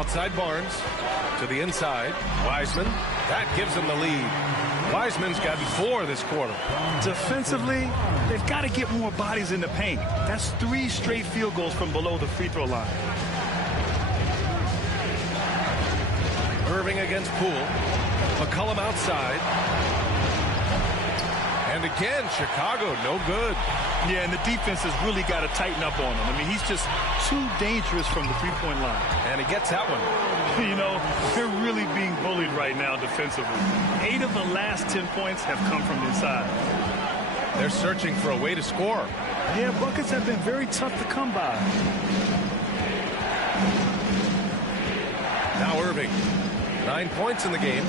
Outside Barnes to the inside. Wiseman. That gives them the lead. Wiseman's gotten 4 this quarter. Defensively, they've got to get more bodies in the paint. That's 3 straight field goals from below the free throw line. Irving against Poole. McCollum outside. And again, Chicago, no good. Yeah, and the defense has really got to tighten up on him. I mean, he's just too dangerous from the three-point line. And he gets that one. You know, they're really being bullied right now defensively. 8 of the last 10 points have come from inside. They're searching for a way to score. Yeah, buckets have been very tough to come by. Now Irving. 9 points in the game.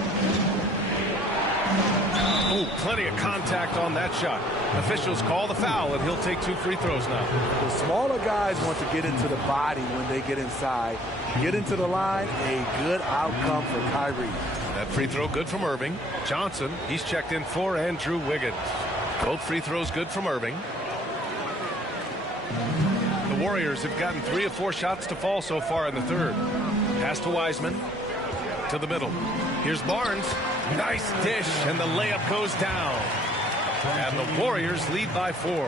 Oh, plenty of contact on that shot. Officials call the foul, and he'll take 2 free throws now. The smaller guys want to get into the body when they get inside. Get into the line, a good outcome for Kyrie. That free throw good from Irving. Johnson, he's checked in for Andrew Wiggins. Both free throws good from Irving. The Warriors have gotten 3 of 4 shots to fall so far in the third. Pass to Wiseman. To the middle. Here's Barnes. Nice dish, and the layup goes down. And the Warriors lead by 4.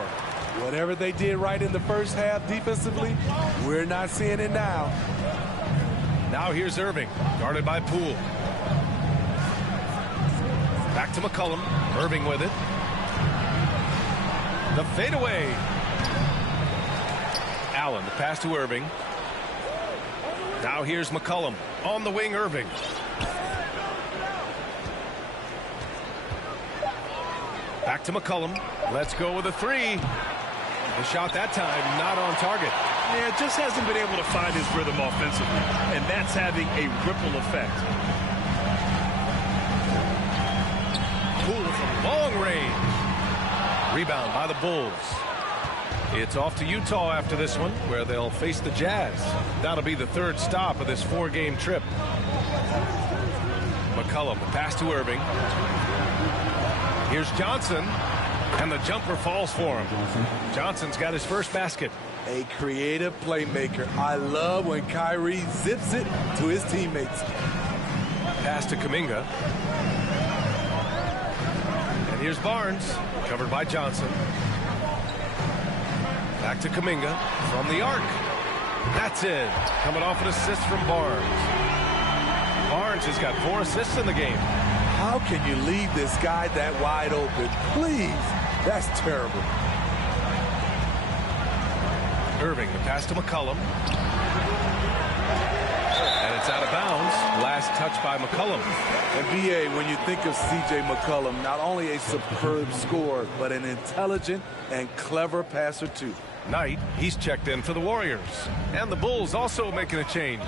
Whatever they did right in the first half defensively, we're not seeing it now. Now here's Irving, guarded by Poole. Back to McCollum. Irving with it. The fadeaway. Allen, the pass to Irving. Now here's McCollum. On the wing, Irving. Back to McCollum. Let's go with a 3. The shot that time not on target. Yeah, just hasn't been able to find his rhythm offensively, and that's having a ripple effect. Poole from long range. Rebound by the Bulls. It's off to Utah after this one, where they'll face the Jazz. That'll be the 3rd stop of this 4-game trip. McCollum, the pass to Irving. Here's Johnson, and the jumper falls for him. Johnson's got his first basket. A creative playmaker. I love when Kyrie zips it to his teammates. Pass to Kuminga. And here's Barnes, covered by Johnson. Back to Kuminga from the arc. That's it. Coming off an assist from Barnes. Barnes has got 4 assists in the game. How can you leave this guy that wide open? Please. That's terrible. Irving, the pass to McCollum. And it's out of bounds. Last touch by McCollum. And B.A., when you think of C.J. McCollum, not only a superb scorer, but an intelligent and clever passer, too. Knight, he's checked in for the Warriors. And the Bulls also making a change.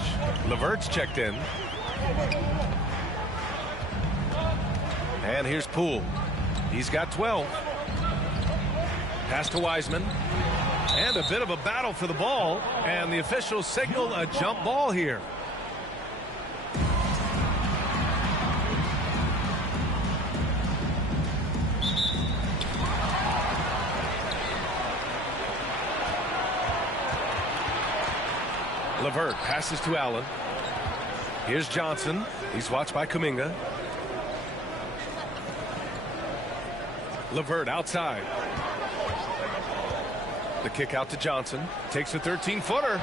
LeVert's checked in. And here's Poole. He's got 12. Pass to Wiseman. And a bit of a battle for the ball. And the officials signal a jump ball here. LeVert passes to Allen. Here's Johnson. He's watched by Kuminga. LeVert outside. The kick out to Johnson. Takes a 13-footer.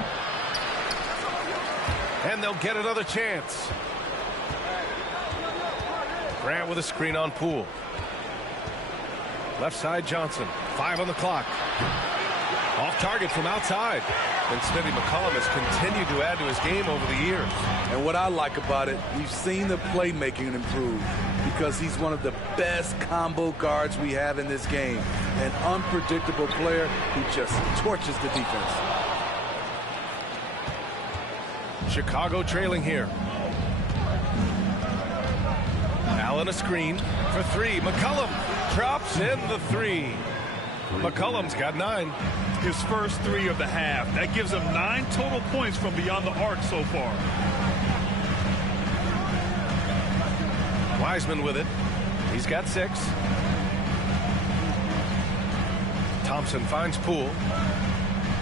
And they'll get another chance. Grant with a screen on Poole. Left side Johnson. 5 on the clock. Off target from outside. And Smithy McCollum has continued to add to his game over the years. And what I like about it, we've seen the playmaking improve because he's one of the best combo guards we have in this game. An unpredictable player who just torches the defense. Chicago trailing here. Allen a screen for 3. McCollum drops in the 3. McCollum's got 9. His first 3 of the half. That gives him 9 total points from beyond the arc so far. Wiseman with it. He's got 6. Thompson finds Poole.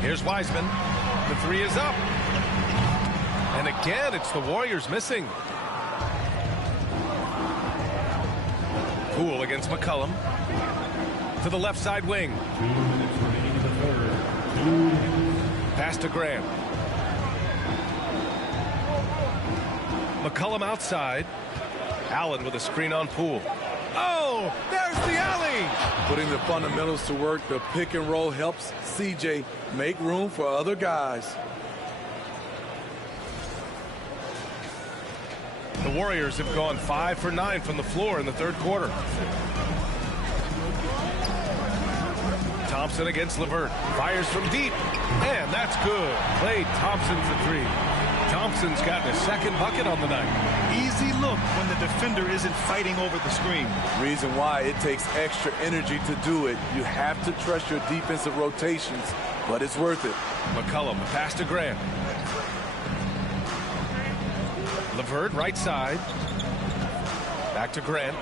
Here's Wiseman. The 3 is up. And again, it's the Warriors missing. Poole against McCollum. To the left side wing. Pass to Graham. McCollum outside. Allen with a screen on Poole. Oh, there's the alley. Putting the fundamentals to work, the pick and roll helps CJ make room for other guys. The Warriors have gone 5 for 9 from the floor in the third quarter. Thompson against LeVert. Fires from deep. And that's good. Klay Thompson for three. Thompson's gotten a second bucket on the night. Easy look when the defender isn't fighting over the screen. Reason why it takes extra energy to do it. You have to trust your defensive rotations, but it's worth it. McCollum, pass to Grant. LeVert, right side. Back to Grant.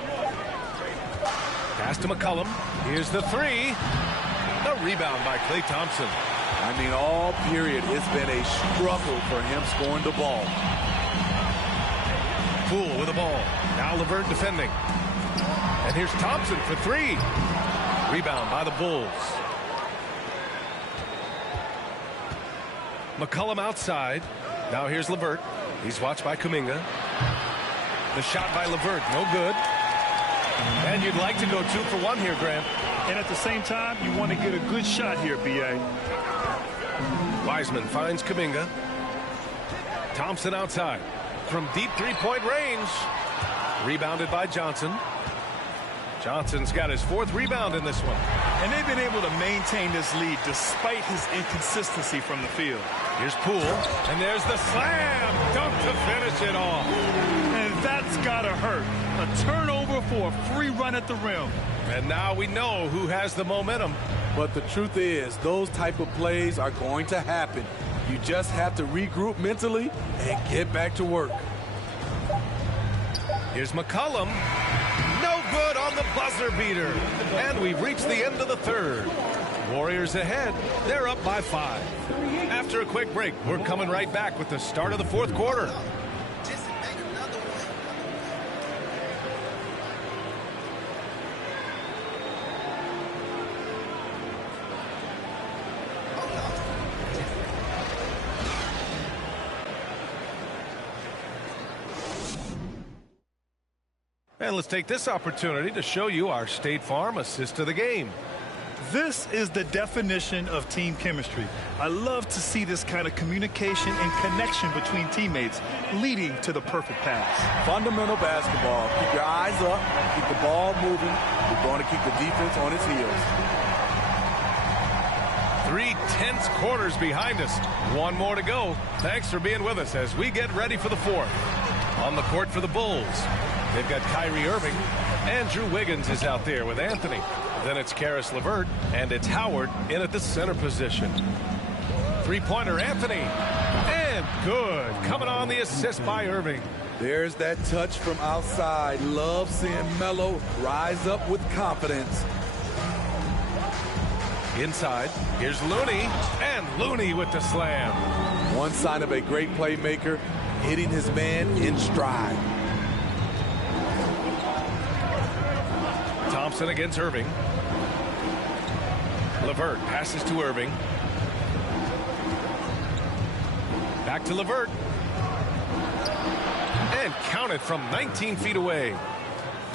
Pass to McCollum. Here's the three. The rebound by Klay Thompson. I mean, all period, it's been a struggle for him scoring the ball. Poole with the ball. Now LeVert defending. And here's Thompson for three. Rebound by the Bulls. McCollum outside. Now here's LeVert. He's watched by Kuminga. The shot by LeVert, no good. And you'd like to go 2 for 1 here, Graham. And at the same time, you want to get a good shot here, B.A. Wiseman finds Kuminga. Thompson outside. From deep three-point range. Rebounded by Johnson. Johnson's got his 4th rebound in this one. And they've been able to maintain this lead despite his inconsistency from the field. Here's Poole. And there's the slam. Dunk to finish it off. And that's got to hurt. A turnover for a free run at the rim. And now we know who has the momentum. But the truth is, those type of plays are going to happen. You just have to regroup mentally and get back to work. Here's McCollum. No good on the buzzer beater. And we've reached the end of the third. Warriors ahead. They're up by 5. After a quick break, we're coming right back with the start of the fourth quarter. And let's take this opportunity to show you our State Farm assist of the game. This is the definition of team chemistry. I love to see this kind of communication and connection between teammates leading to the perfect pass. Fundamental basketball. Keep your eyes up, keep the ball moving. We're going to keep the defense on its heels. 3 tense quarters behind us. 1 more to go. Thanks for being with us as we get ready for the fourth. On the court for the Bulls, they've got Kyrie Irving. Andrew Wiggins is out there with Anthony. Then it's Karis LeVert, and it's Howard in at the center position. Three-pointer Anthony. And good. Coming on the assist by Irving. There's that touch from outside. Love seeing Melo rise up with confidence. Inside, here's Looney. And Looney with the slam. One sign of a great playmaker, hitting his man in stride. Thompson against Irving. LeVert passes to Irving. Back to LeVert. And counted from 19 feet away.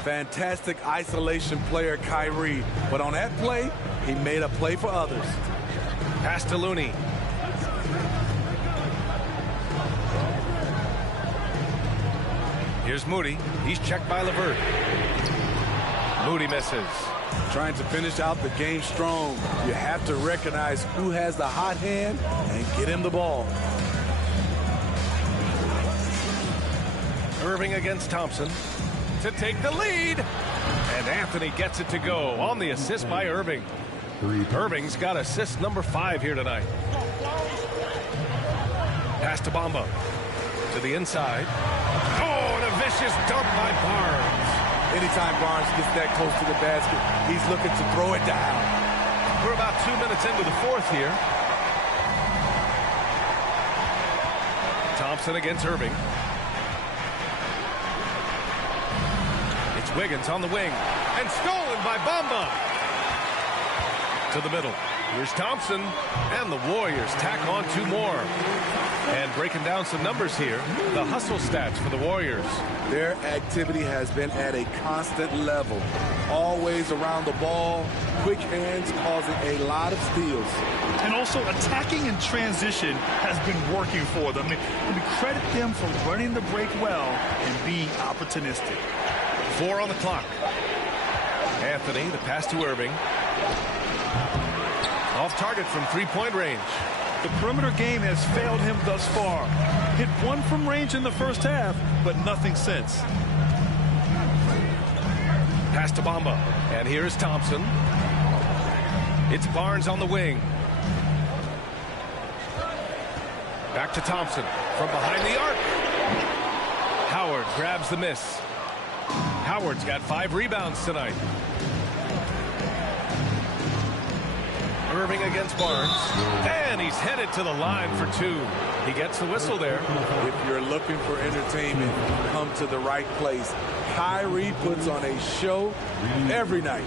Fantastic isolation player, Kyrie. But on that play, he made a play for others. Pass to Looney. Here's Moody. He's checked by LeVert. Moody misses. Trying to finish out the game strong. You have to recognize who has the hot hand and get him the ball. Irving against Thompson to take the lead. And Anthony gets it to go on the assist by Irving. Irving's got assist number 5 here tonight. Pass to Bamba. To the inside. Oh, and a vicious dunk by Barnes. Anytime Barnes gets that close to the basket, he's looking to throw it down. We're about 2 minutes into the fourth here. Thompson Thompson against Irving. It's Wiggins on the wing. And stolen by Bamba. To the middle. Here's Thompson. And the Warriors tack on 2 more. And breaking down some numbers here, the hustle stats for the Warriors. Their activity has been at a constant level. Always around the ball, quick hands causing a lot of steals. And also attacking in transition has been working for them. I mean, credit them for running the break well and being opportunistic. 4 on the clock. Anthony, the pass to Irving. Off target from 3-point range. The perimeter game has failed him thus far. Hit 1 from range in the first half, but nothing since. Pass to Bamba. And here's Thompson. It's Barnes on the wing. Back to Thompson from behind the arc. Howard grabs the miss. Howard's got 5 rebounds tonight. Irving against Barnes. And he's headed to the line for 2. He gets the whistle there. If you're looking for entertainment, come to the right place. Kyrie puts on a show every night.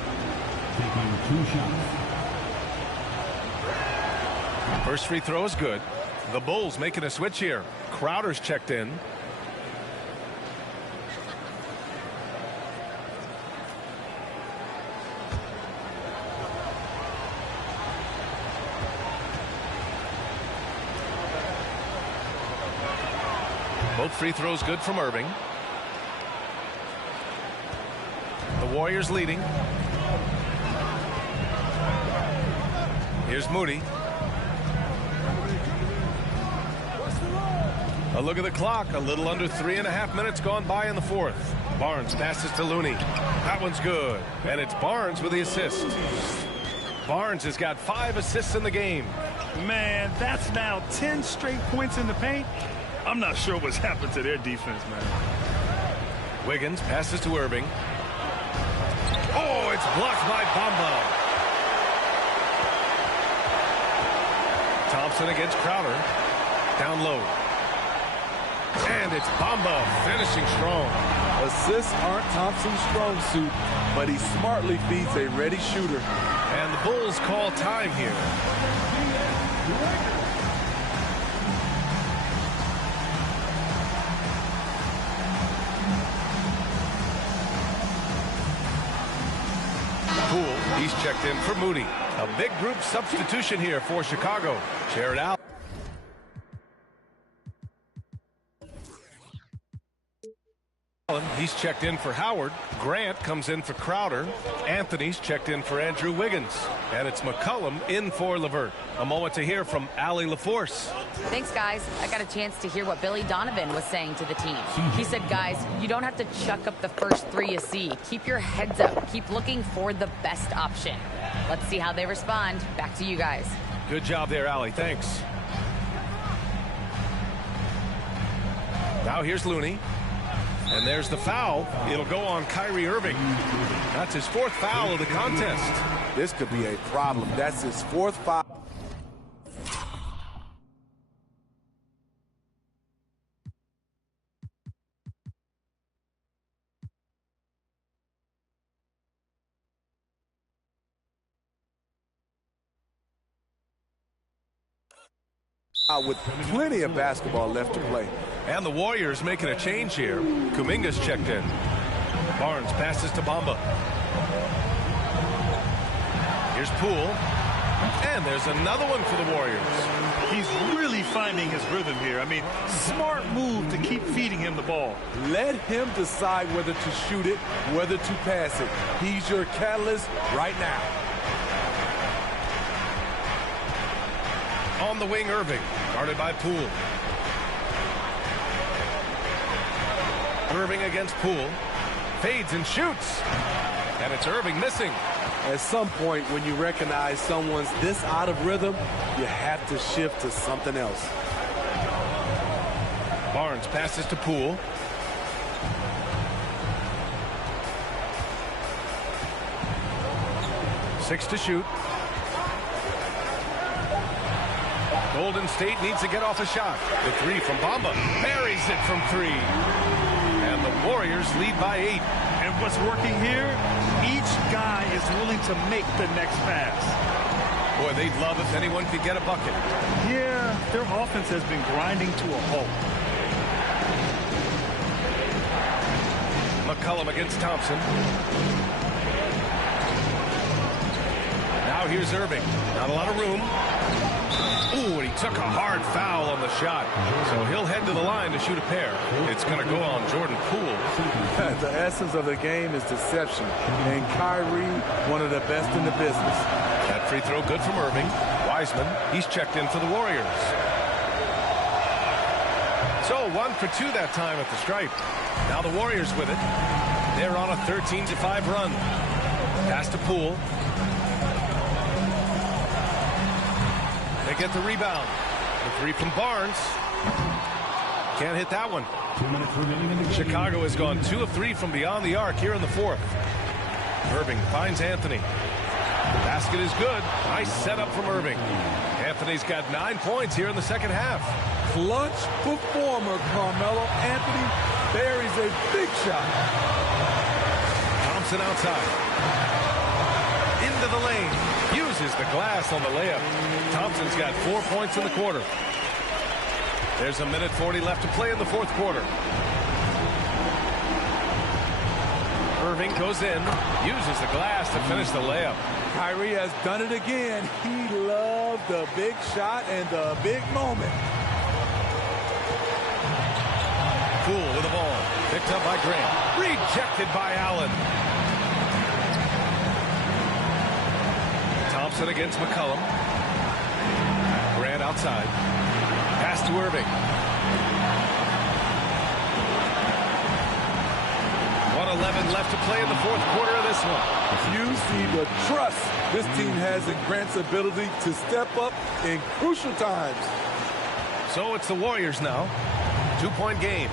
First free throw is good. The Bulls making a switch here. Crowder's checked in. Both free throws good from Irving. The Warriors leading. Here's Moody. A look at the clock. A little under 3.5 minutes gone by in the 4th. Barnes passes to Looney. That one's good. And it's Barnes with the assist. Barnes has got 5 assists in the game. Man, that's now 10 straight points in the paint. I'm not sure what's happened to their defense, man. Wiggins passes to Irving. Oh, it's blocked by Bamba. Thompson against Crowder. Down low. And it's Bamba finishing strong. Assists aren't Thompson's strong suit, but he smartly feeds a ready shooter. And the Bulls call time here. Poole, he's checked in for Moody. A big group substitution here for Chicago. Jared Allen. He's checked in for Howard. Grant comes in for Crowder. Anthony's checked in for Andrew Wiggins. And it's McCollum in for LeVert. A moment to hear from Allie LaForce. Thanks, guys. I got a chance to hear what Billy Donovan was saying to the team. He said, guys, you don't have to chuck up the first 3 you see. Keep your heads up. Keep looking for the best option. Let's see how they respond. Back to you guys. Good job there, Allie. Thanks. Now here's Looney. And there's the foul. It'll go on Kyrie Irving. That's his 4th foul of the contest. This could be a problem. That's his 4th foul. With plenty of basketball left to play. And the Warriors making a change here. Kuminga's checked in. Barnes passes to Bamba. Here's Poole. And there's another one for the Warriors. He's really finding his rhythm here. I mean, smart move to keep feeding him the ball. Let him decide whether to shoot it, whether to pass it. He's your catalyst right now. On the wing, Irving, guarded by Poole. Irving against Poole. Fades and shoots. And it's Irving missing. At some point, when you recognize someone's this out of rhythm, you have to shift to something else. Barnes passes to Poole. Six to shoot. Golden State needs to get off a shot. The three from Bamba. Buries it from three. And the Warriors lead by 8. And what's working here? Each guy is willing to make the next pass. Boy, they'd love if anyone could get a bucket. Yeah, their offense has been grinding to a halt. McCollum against Thompson. Now here's Irving. Not a lot of room. Ooh, and he took a hard foul on the shot. So he'll head to the line to shoot a pair. It's going to go on Jordan Poole. The essence of the game is deception. And Kyrie, one of the best in the business. That free throw good from Irving. Wiseman, he's checked in for the Warriors. So 1 for 2 that time at the stripe. Now the Warriors with it. They're on a 13-5 run. Pass to Poole. They get the rebound. The three from Barnes. Can't hit that one. Chicago has gone 2 of 3 from beyond the arc here in the fourth. Irving finds Anthony. The basket is good. Nice setup from Irving. Anthony's got 9 points here in the second half. Clutch performer, Carmelo Anthony buries a big shot. Thompson outside. Into the lane. Uses the glass on the layup. Thompson's got 4 points in the quarter. There's 1:40 left to play in the fourth quarter. Irving goes in. Uses the glass to finish the layup. Kyrie has done it again. He loved the big shot and the big moment. Poole with the ball. Picked up by Grant. Rejected by Allen. Thompson against McCollum. Grant outside. Pass to Irving. 1:11 left to play in the fourth quarter of this one. You see the trust this team has in Grant's ability to step up in crucial times. So it's the Warriors now. 2-point game.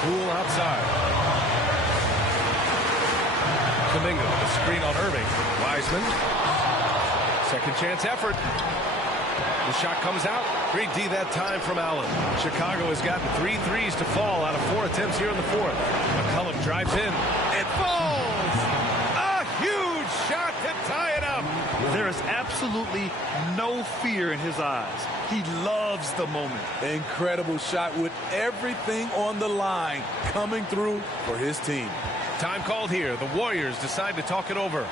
Poole outside. Kuminga, the screen on Irving. Wiseman. Second chance effort. The shot comes out. Great D that time from Allen. Chicago has gotten 3 threes to fall out of 4 attempts here in the fourth. McCollum drives in. It falls! A huge shot to tie it up. There is absolutely no fear in his eyes. He loves the moment. Incredible shot with everything on the line coming through for his team. Time called here. The Warriors decide to talk it over.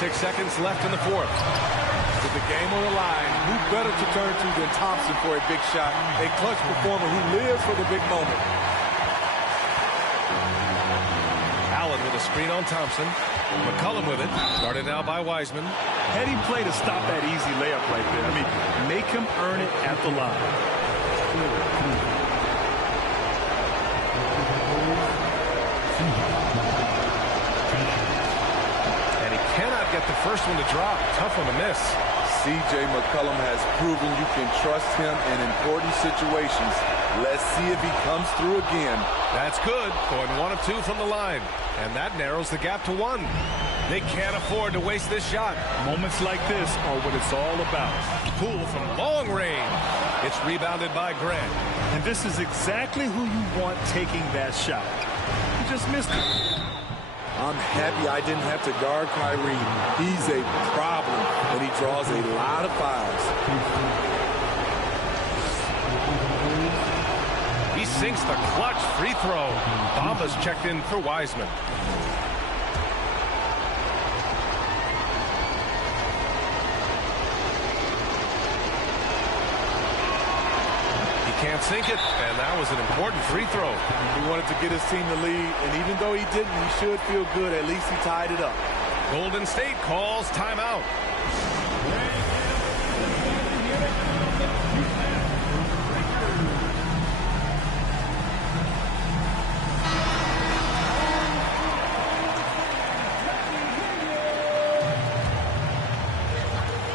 Seconds left in the fourth. With the game on the line, who better to turn to than Thompson for a big shot? A clutch performer who lives for the big moment. Allen with a screen on Thompson. McCollum with it. Started now by Wiseman. Heady play to stop that easy layup right there. I mean, make him earn it at the line. Get the first one to drop. Tough one to miss. C.J. McCollum has proven you can trust him in important situations. Let's see if he comes through again. That's good. Going 1 of 2 from the line. And that narrows the gap to 1. They can't afford to waste this shot. Moments like this are what it's all about. Poole from long range. It's rebounded by Grant. And this is exactly who you want taking that shot. He just missed it. I'm happy I didn't have to guard Kyrie. He's a problem, and he draws a lot of fouls. He sinks the clutch free throw. Bamba's checked in for Wiseman. Can't sink it, and that was an important free throw. He wanted to get his team the lead, and even though he didn't, he should feel good. At least he tied it up. Golden State calls timeout.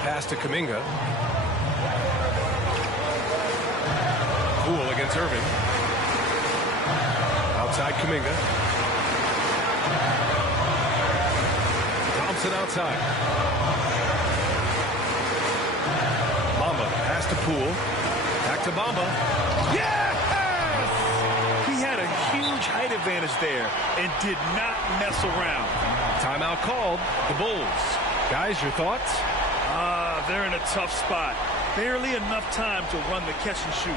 Pass to Kuminga. Poole against Irving. Outside Kuminga. Thompson outside. Bamba pass to Poole. Back to Bamba. Yes! He had a huge height advantage there and did not mess around. Timeout called. The Bulls. Guys, your thoughts? They're in a tough spot. Barely enough time to run the catch and shoot.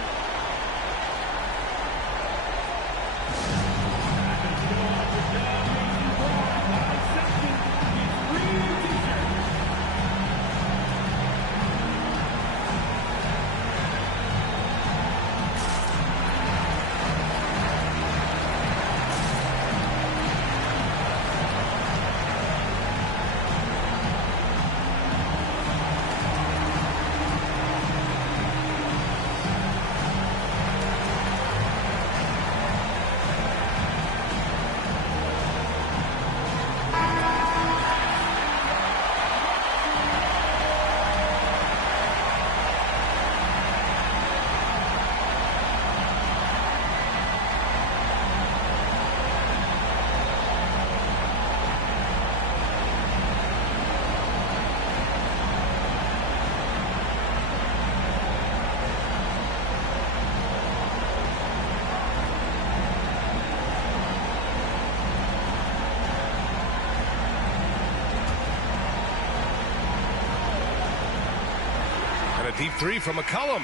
Deep three from McCollum.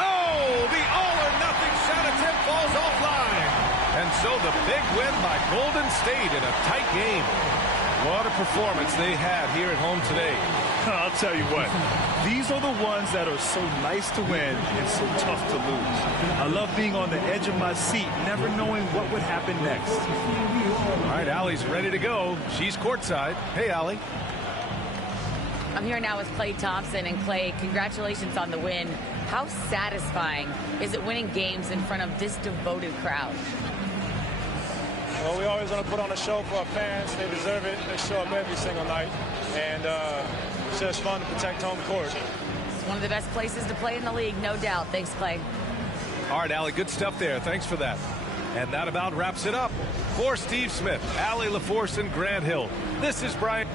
Oh, the all-or-nothing shot attempt falls offline. And so the big win by Golden State in a tight game. What a performance they had here at home today. I'll tell you what, these are the ones that are so nice to win and so tough to lose. I love being on the edge of my seat, never knowing what would happen next. All right, Allie's ready to go. She's courtside. Hey, Allie. I'm here now with Klay Thompson. And Klay, congratulations on the win. How satisfying is it winning games in front of this devoted crowd? Well, we always want to put on a show for our fans. They deserve it. They show up every single night. And it's just fun to protect home court. It's one of the best places to play in the league, no doubt. Thanks, Klay. All right, Allie, good stuff there. Thanks for that. And that about wraps it up. For Steve Smith, Allie LaForce, and Grant Hill, this is Brian.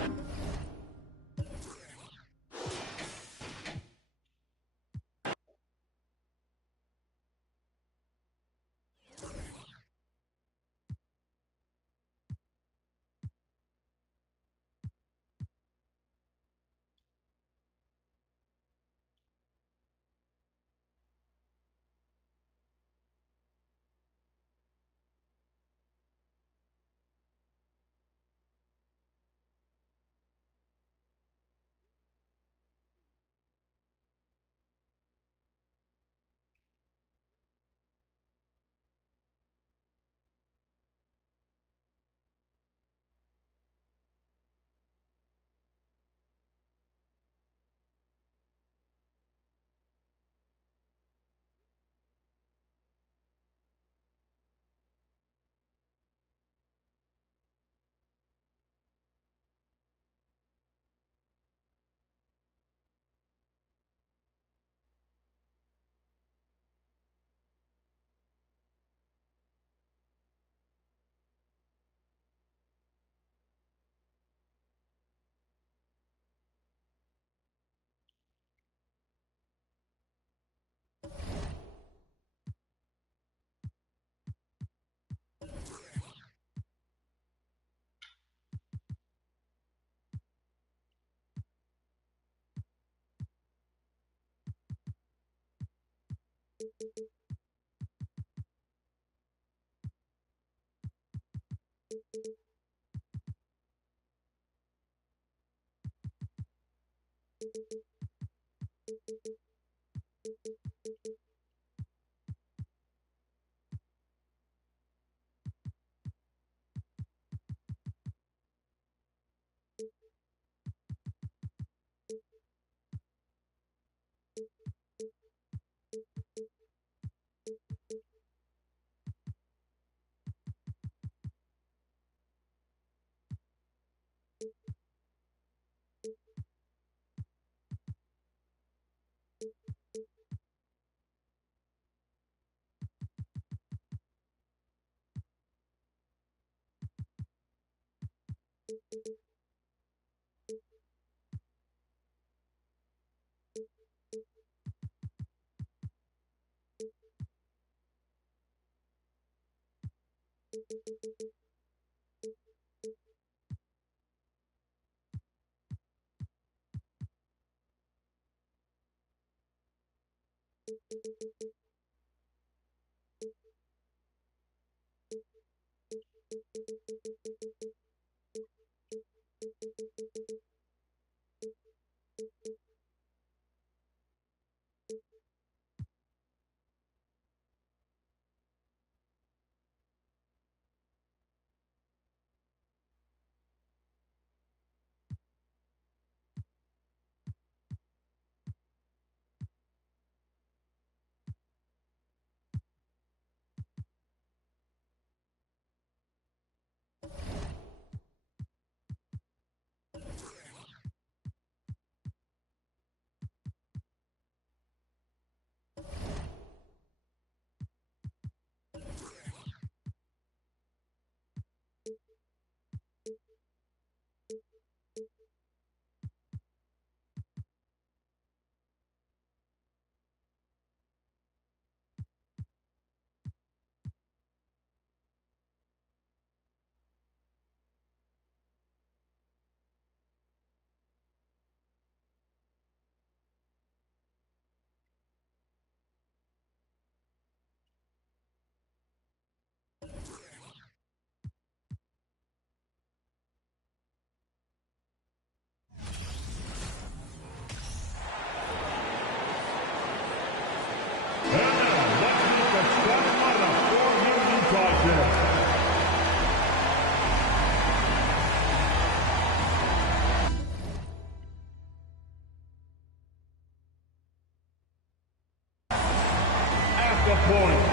The point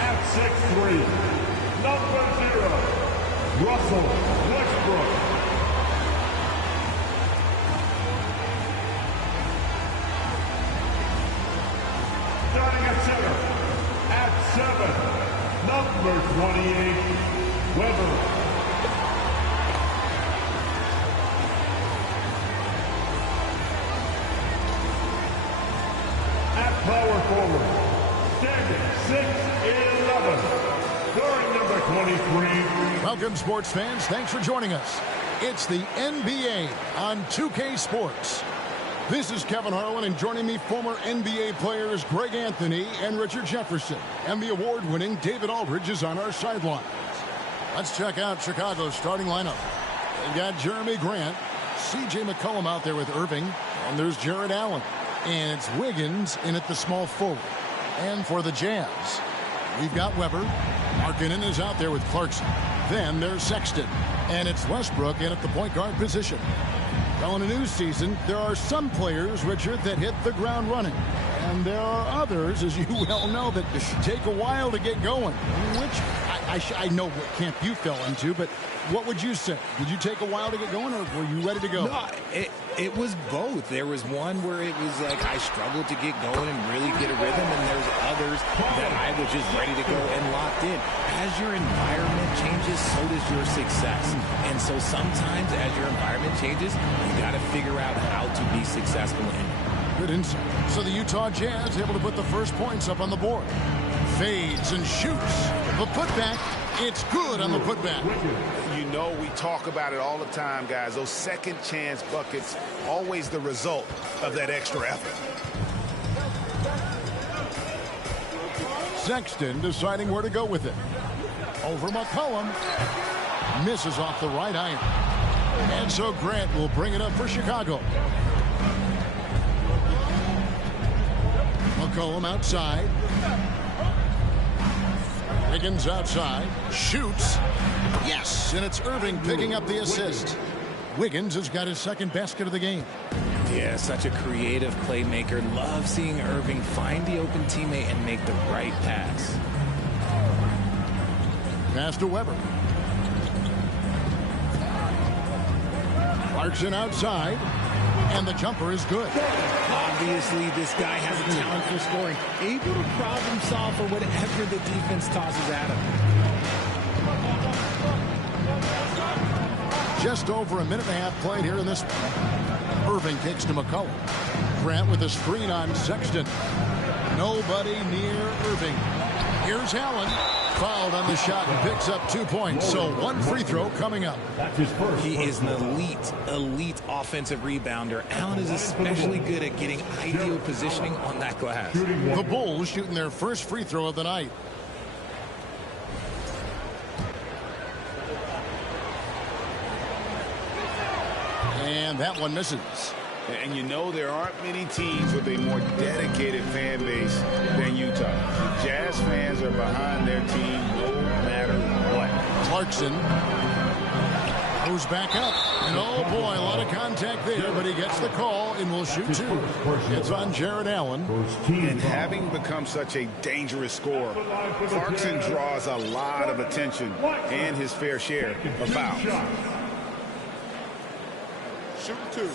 at 6'3", number 0, Russell Westbrook. Starting at center, at 7, number 28, Webber. At power forward, standing 6'11", guarding number 23. Welcome, sports fans. Thanks for joining us. It's the NBA on 2K Sports. This is Kevin Harlan, and joining me, former NBA players Greg Anthony and Richard Jefferson. And the award-winning David Aldridge is on our sidelines. Let's check out Chicago's starting lineup. They've got Jeremy Grant, C.J. McCollum out there with Irving, and there's Jared Allen. And it's Wiggins in at the small forward. And for the Jazz, we've got Weber. Markkanen is out there with Clarkson. Then there's Sexton. And it's Westbrook in at the point guard position. Well, in a new season, there are some players, Richard, that hit the ground running. And there are others, as you well know, that take a while to get going. Which, I know what camp you fell into, but what would you say? Did you take a while to get going, or were you ready to go? No, it was both. There was one where it was like I struggled to get going and really get a rhythm, and there's others that I was just ready to go and locked in. As your environment changes, so does your success. And so sometimes as your environment changes, you got to figure out how to be successful in it. Good insight. So the Utah Jazz able to put the first points up on the board. Fades and shoots. The putback, it's good on the putback. You know, we talk about it all the time, guys. Those second chance buckets, always the result of that extra effort. Sexton deciding where to go with it. Over McCollum. Misses off the right iron. And so Grant will bring it up for Chicago. McCollum outside. Wiggins outside. Shoots. Yes, and it's Irving picking up the assist. Wiggins has got his second basket of the game. Yeah, such a creative playmaker. Love seeing Irving find the open teammate and make the right pass. Pass to Weber. Clarkson outside. And the jumper is good. Obviously, this guy has a talent for scoring. Able to problem solve for whatever the defense tosses at him. Just over a minute and a half played here in this. Irving kicks to McCollum. Grant with a screen on Sexton. Nobody near Irving. Here's Allen. Fouled on the shot and picks up 2 points. So one free throw coming up. He is an elite offensive rebounder. Allen is especially good at getting ideal positioning on that glass. The Bulls shooting their first free throw of the night. And that one misses. And you know there aren't many teams with a more dedicated fan base than Utah. The Jazz fans are behind their team no matter what. Clarkson goes back up. And oh boy, a lot of contact there, but he gets the call and will shoot two. It's on Jared Allen. And having become such a dangerous scorer, Clarkson draws a lot of attention and his fair share of fouls. Shoot two.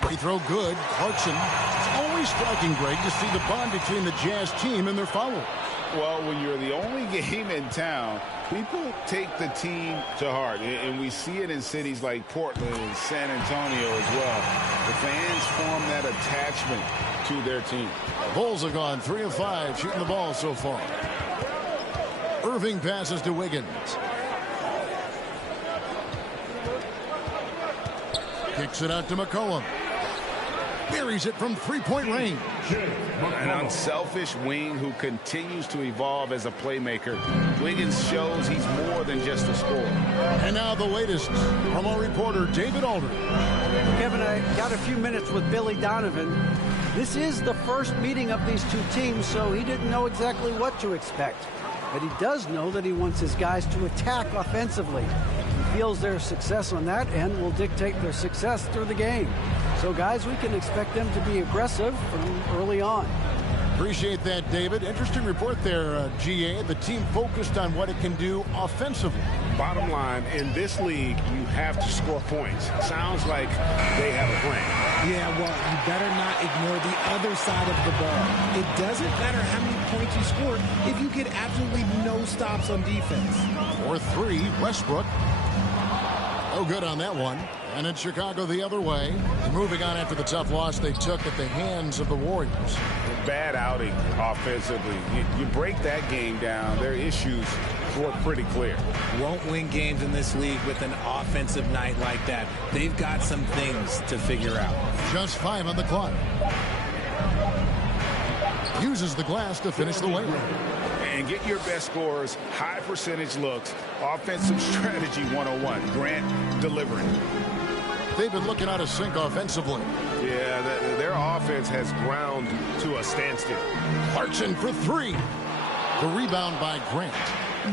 Free throw good. Clarkson. It's always striking, Greg, to see the bond between the Jazz team and their followers. Well, when you're the only game in town, people take the team to heart. And we see it in cities like Portland and San Antonio as well. The fans form that attachment to their team. Bulls have gone 3 of 5 shooting the ball so far. Irving passes to Wiggins. Kicks it out to McCollum. Buries it from three-point range. An unselfish wing who continues to evolve as a playmaker. Wiggins shows he's more than just a scorer. And now the latest from our reporter, David Alder. Kevin, I got a few minutes with Billy Donovan. This is the first meeting of these two teams, so he didn't know exactly what to expect. But he does know that he wants his guys to attack offensively. He feels their success on that end will dictate their success through the game. So, guys, we can expect them to be aggressive from early on. Appreciate that, David. Interesting report there, GA. The team focused on what it can do offensively. Bottom line, in this league, you have to score points. Sounds like they have a plan. Yeah, well, you better not ignore the other side of the ball. It doesn't matter how many points you score if you get absolutely no stops on defense. 4-3, Westbrook. Oh, good on that one. And it's Chicago the other way. Moving on after the tough loss they took at the hands of the Warriors. Bad outing offensively. You break that game down, their issues were pretty clear. Won't win games in this league with an offensive night like that. They've got some things to figure out. Just 5 on the clock. Uses the glass to finish the layup. And get your best scorers, high percentage looks, offensive strategy 101. Grant delivering. They've been looking out of sync offensively. Yeah, their offense has ground to a standstill. Clarkson for 3. The rebound by Grant.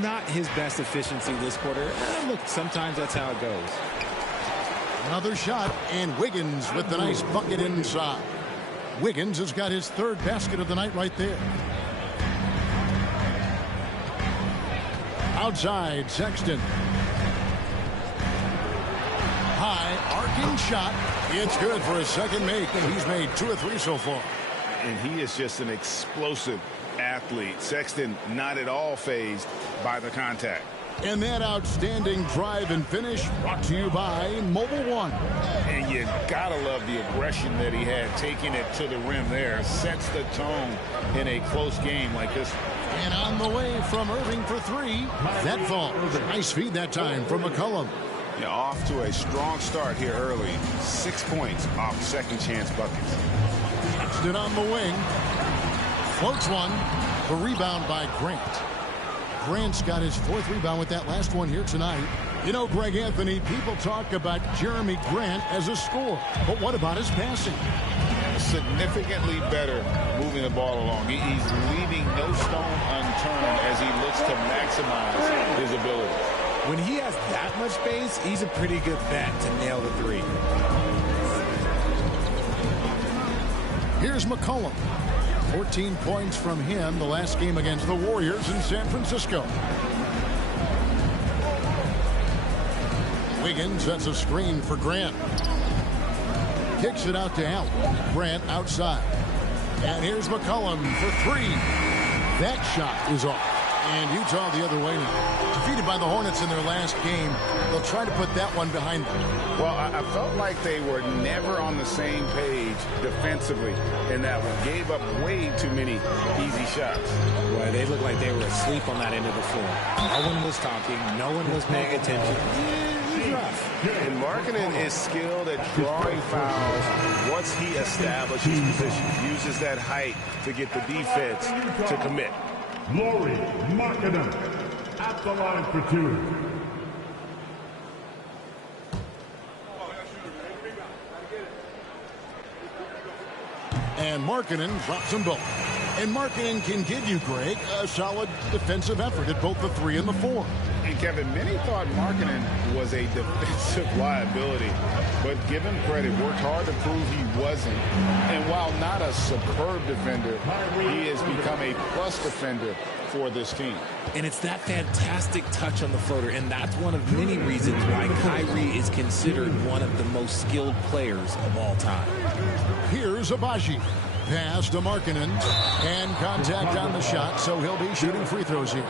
Not his best efficiency this quarter. Look, sometimes that's how it goes. Another shot, and Wiggins with the nice bucket inside. Wiggins has got his third basket of the night right there. Outside, Sexton. High, arcing shot. It's good for his second make, and he's made 2 of 3 so far. And he is just an explosive athlete. Sexton not at all fazed by the contact. And that outstanding drive and finish brought to you by Mobile One. And you gotta love the aggression that he had, taking it to the rim there. Sets the tone in a close game like this. And on the way from Irving for three. That falls. Nice feed that time from McCollum. Yeah, off to a strong start here early. 6 points off second chance buckets. Touched it on the wing. Floats one. The rebound by Grant. Grant's got his fourth rebound with that last one here tonight. You know, Greg Anthony, people talk about Jeremy Grant as a scorer, but what about his passing? Significantly better moving the ball along. He's leaving no stone unturned as he looks to maximize his ability. When he has that much space, he's a pretty good bet to nail the three. Here's McCollum. 14 points from him the last game against the Warriors in San Francisco. Wiggins sets a screen for Grant. Kicks it out to Allen. Grant outside. And here's McCollum for three. That shot is off. And Utah the other way now. Defeated by the Hornets in their last game. They'll try to put that one behind them. Well, I felt like they were never on the same page defensively in that one. Gave up way too many easy shots. Boy, they looked like they were asleep on that end of the floor. No one was talking. No one was paying attention. And Markkanen is skilled at drawing fouls once he establishes position. Uses that height to get the defense to commit. Lauri Markkanen at the line for two. And Markkanen drops them both. And Markkanen can give you, Greg, a solid defensive effort at both the 3 and the 4. And Kevin, many thought Markkanen was a defensive liability, but give him credit, worked hard to prove he wasn't. And while not a superb defender, he has become a plus defender for this team. And it's that fantastic touch on the floater, and that's one of many reasons why Kyrie is considered one of the most skilled players of all time. Here's Abaji. Pass to Markkanen, and contact on the shot, so he'll be shooting free throws here.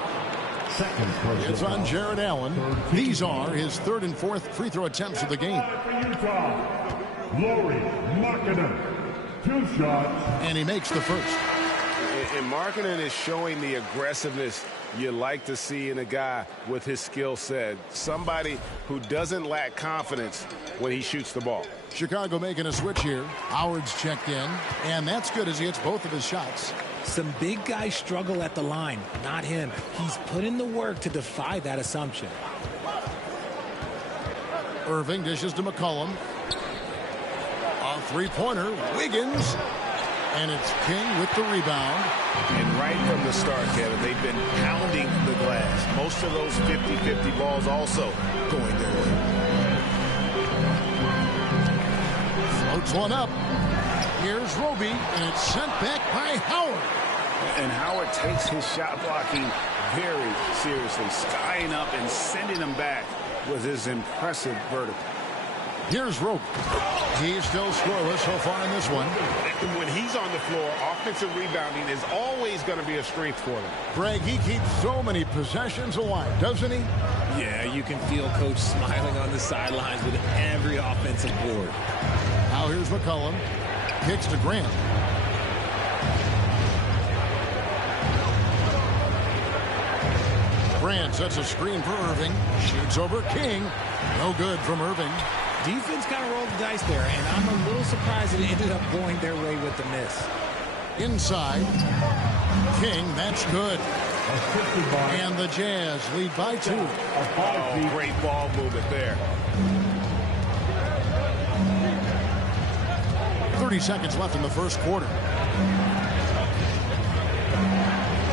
It's on Jared Allen. These are his third and fourth free throw attempts of the game. Lauri Markkanen, 2 shots. And he makes the first. And Markkanen is showing the aggressiveness you like to see in a guy with his skill set. Somebody who doesn't lack confidence when he shoots the ball. Chicago making a switch here. Howard's checked in, and that's good as he hits both of his shots. Some big guys struggle at the line, not him. He's put in the work to defy that assumption. Irving dishes to McCollum. A three-pointer, Wiggins. And it's King with the rebound. And right from the start, Kevin, they've been pounding the glass. Most of those 50-50 balls also going their way. Floats one up. Here's Roby, and it's sent back by Howard. And Howard takes his shot blocking very seriously, skying up and sending him back with his impressive vertical. Here's Roby. He's still scoreless so far in this one. And when he's on the floor, offensive rebounding is always going to be a strength for them. Greg, he keeps so many possessions alive, doesn't he? Yeah, you can feel Coach smiling on the sidelines with every offensive board. Now here's McCollum. Kicks to Grant. Grant sets a screen for Irving. Shoots over King. No good from Irving. Defense kind of rolled the dice there, and I'm a little surprised it ended up going their way with the miss. Inside. King, that's good. And the Jazz lead by 2. Oh, great ball movement there. 30 seconds left in the first quarter.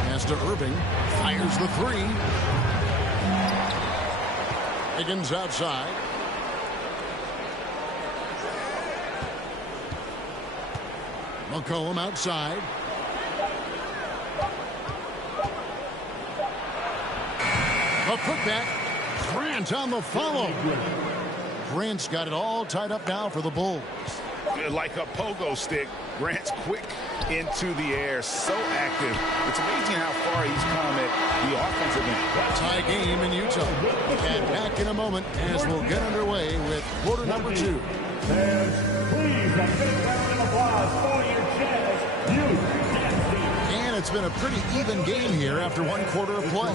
Pass to Irving. Fires the 3. Higgins outside. McCollum outside. A putback. Grant on the follow. Grant's got it all tied up now for the Bulls. Like a pogo stick, Grant's quick into the air, so active. It's amazing how far he's come at the offensive end. Tie game in Utah. And back in a moment as we'll get underway with quarter number 2. And please, a big round of applause for your Jazz Youth Dance Team. And it's It's been a pretty even game here after one quarter of play.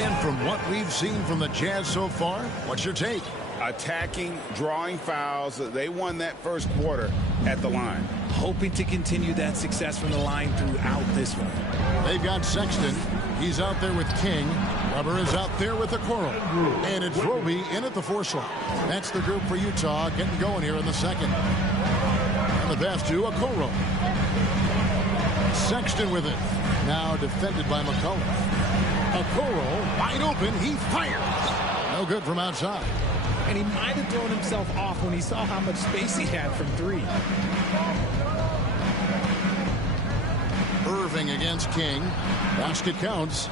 And from what we've seen from the Jazz so far, what's your take? Attacking, drawing fouls. They won that first quarter at the line. Hoping to continue that success from the line throughout this one. They've got Sexton. He's out there with King. Weber is out there with Okoro. And it's Roby in at the 4 slot. That's the group for Utah getting going here in the second. And the pass to Okoro. Sexton with it. Now defended by McCollum. Okoro wide open. He fires. No good from outside. And he might have thrown himself off when he saw how much space he had from 3. Irving against King. Basket counts.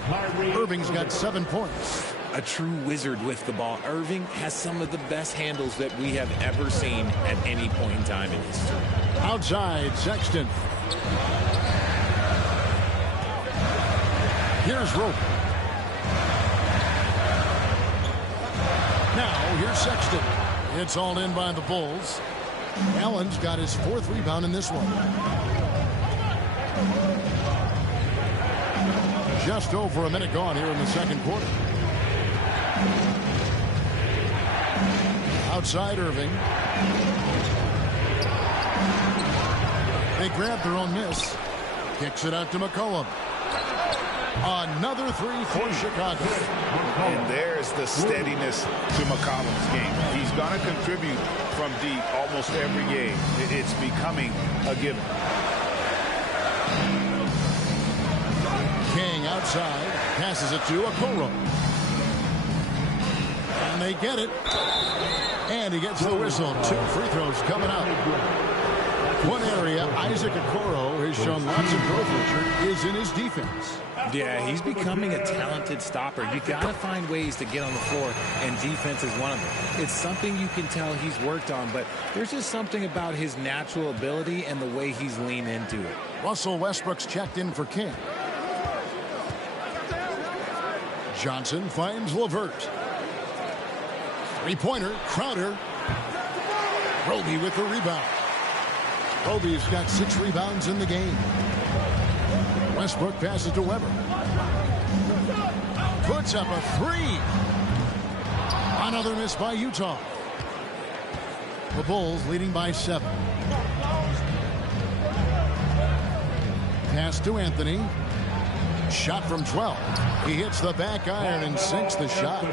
Irving's got 7 points. A true wizard with the ball. Irving has some of the best handles that we have ever seen at any point in time in history. Outside, Sexton. Here's Rope. Now, here's Sexton. It's all in by the Bulls. Allen's got his 4th rebound in this one. Just over a minute gone here in the second quarter. Outside Irving. They grab their own miss. Kicks it out to McCollum. Another 3 for Chicago. And there's the steadiness to McCollum's game. He's going to contribute from deep almost every game. It's becoming a given. King outside. Passes it to Okoro. And they get it. And he gets the whistle. 2 free throws coming up. One area Isaac Okoro has shown lots of growth, Richard, is in his defense. Yeah, he's becoming a talented stopper. You got to find ways to get on the floor, and defense is one of them. It's something you can tell he's worked on, but there's just something about his natural ability and the way he's leaned into it. Russell Westbrook's checked in for King. Johnson finds LeVert. 3-pointer, Crowder. Roby with the rebound. Roby's got 6 rebounds in the game. Westbrook passes to Weber. Puts up a 3. Another miss by Utah. The Bulls leading by 7. Pass to Anthony. Shot from 12. He hits the back iron and sinks the shot.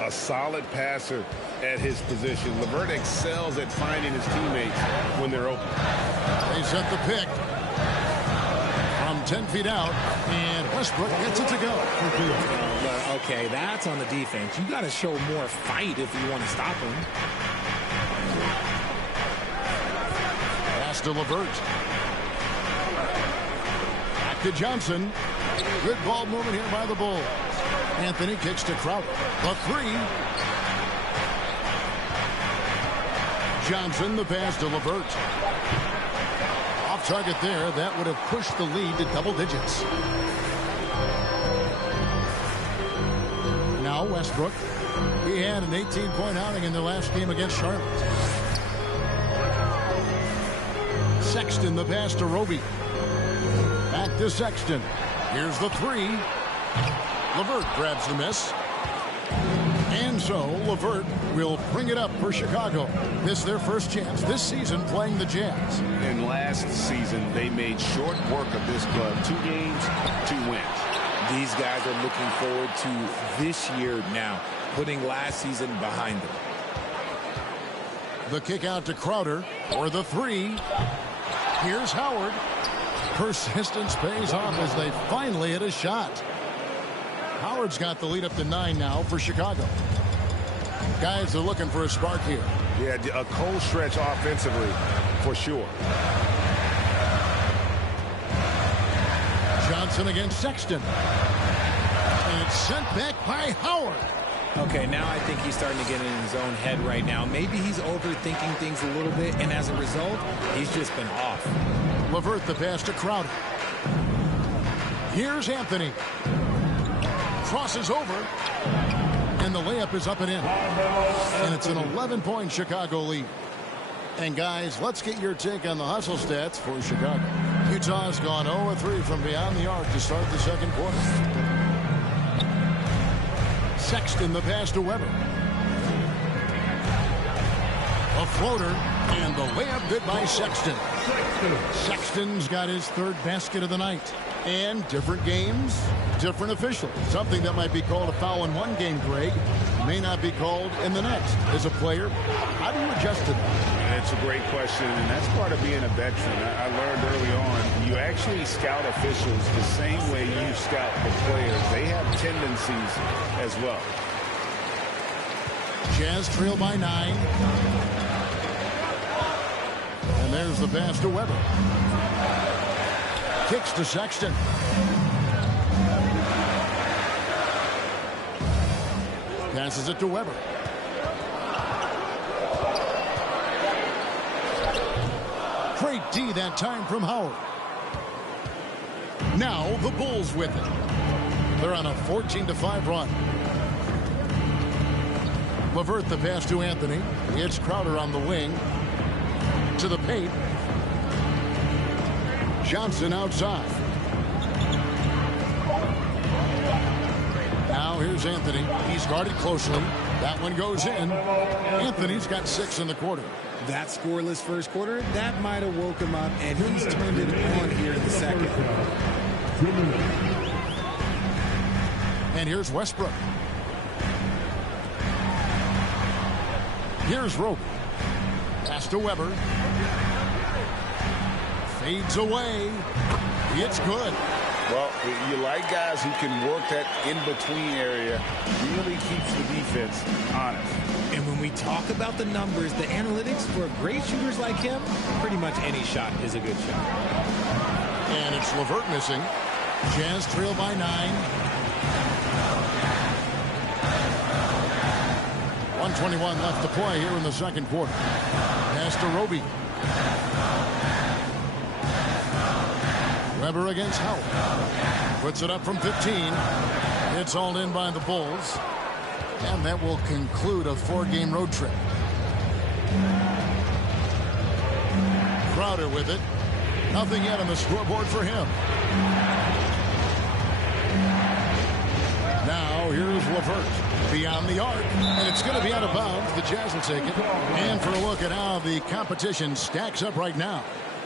A solid passer at his position. LeVert excels at finding his teammates when they're open. They set the pick. From 10 feet out, and Westbrook gets it to go. Okay, that's on the defense. You got to show more fight if you want to stop him. Pass to LeVert. Back to Johnson. Good ball movement here by the Bulls. Anthony kicks to Crowder. The 3. Johnson, the pass to LeVert. Off target there. That would have pushed the lead to double digits. Now Westbrook. He had an 18-point outing in their last game against Charlotte. Sexton, the pass to Roby. Back to Sexton. Here's the 3. LeVert grabs the miss. And so LeVert will bring it up for Chicago. This is their first chance this season playing the Jazz. And last season, they made short work of this club. 2 games, 2 wins. These guys are looking forward to this year now, putting last season behind them. The kick out to Crowder for the 3. Here's Howard. Persistence pays off as they finally hit a shot. Howard's got the lead up to 9 now for Chicago. Guys are looking for a spark here. Yeah, a cold stretch offensively for sure. Johnson against Sexton. And it's sent back by Howard. Okay, now I think he's starting to get in his own head right now. Maybe he's overthinking things a little bit, and as a result, he's just been off. LeVert the pass to Crowder. Here's Anthony. Crosses over. And the layup is up and in. And it's an 11-point Chicago lead. And guys, let's get your take on the hustle stats for Chicago. Utah's gone 0-3 from beyond the arc to start the second quarter. Sexton the pass to Weber. A floater, and the layup good by Sexton. Sexton's got his third basket of the night. And different games, different officials. Something that might be called a foul in one game, Greg, may not be called in the next. As a player, how do you adjust to that? It's a great question, and that's part of being a veteran. I learned early on, you actually scout officials the same way you scout the players. They have tendencies as well. Jazz trail by 9. And there's the pass to Weber. Kicks to Sexton. Passes it to Weber. Great D that time from Howard. Now the Bulls with it. They're on a 14-5 run. LeVert the pass to Anthony. It's Crowder on the wing. To the paint. Johnson outside. Now here's Anthony. He's guarded closely. That one goes in. Anthony's got 6 in the quarter. That scoreless first quarter, that might have woke him up, and he's turned it on here in the second. And here's Westbrook. Here's Roby. Pass to Weber. Fades away. It's good. Well, you like guys who can work that in-between area. Really keeps the defense honest. And when we talk about the numbers, the analytics for great shooters like him, pretty much any shot is a good shot. And it's LeVert missing. Jazz trail by 9. 1:21 left to play here in the second quarter. Pass to Roby. Weber against Howard. Puts it up from 15. It's all in by the Bulls. And that will conclude a 4-game road trip. Crowder with it. Nothing yet on the scoreboard for him. Now here's LeVert beyond the arc, and it's going to be out of bounds. The Jazz will take it. And for a look at how the competition stacks up right now.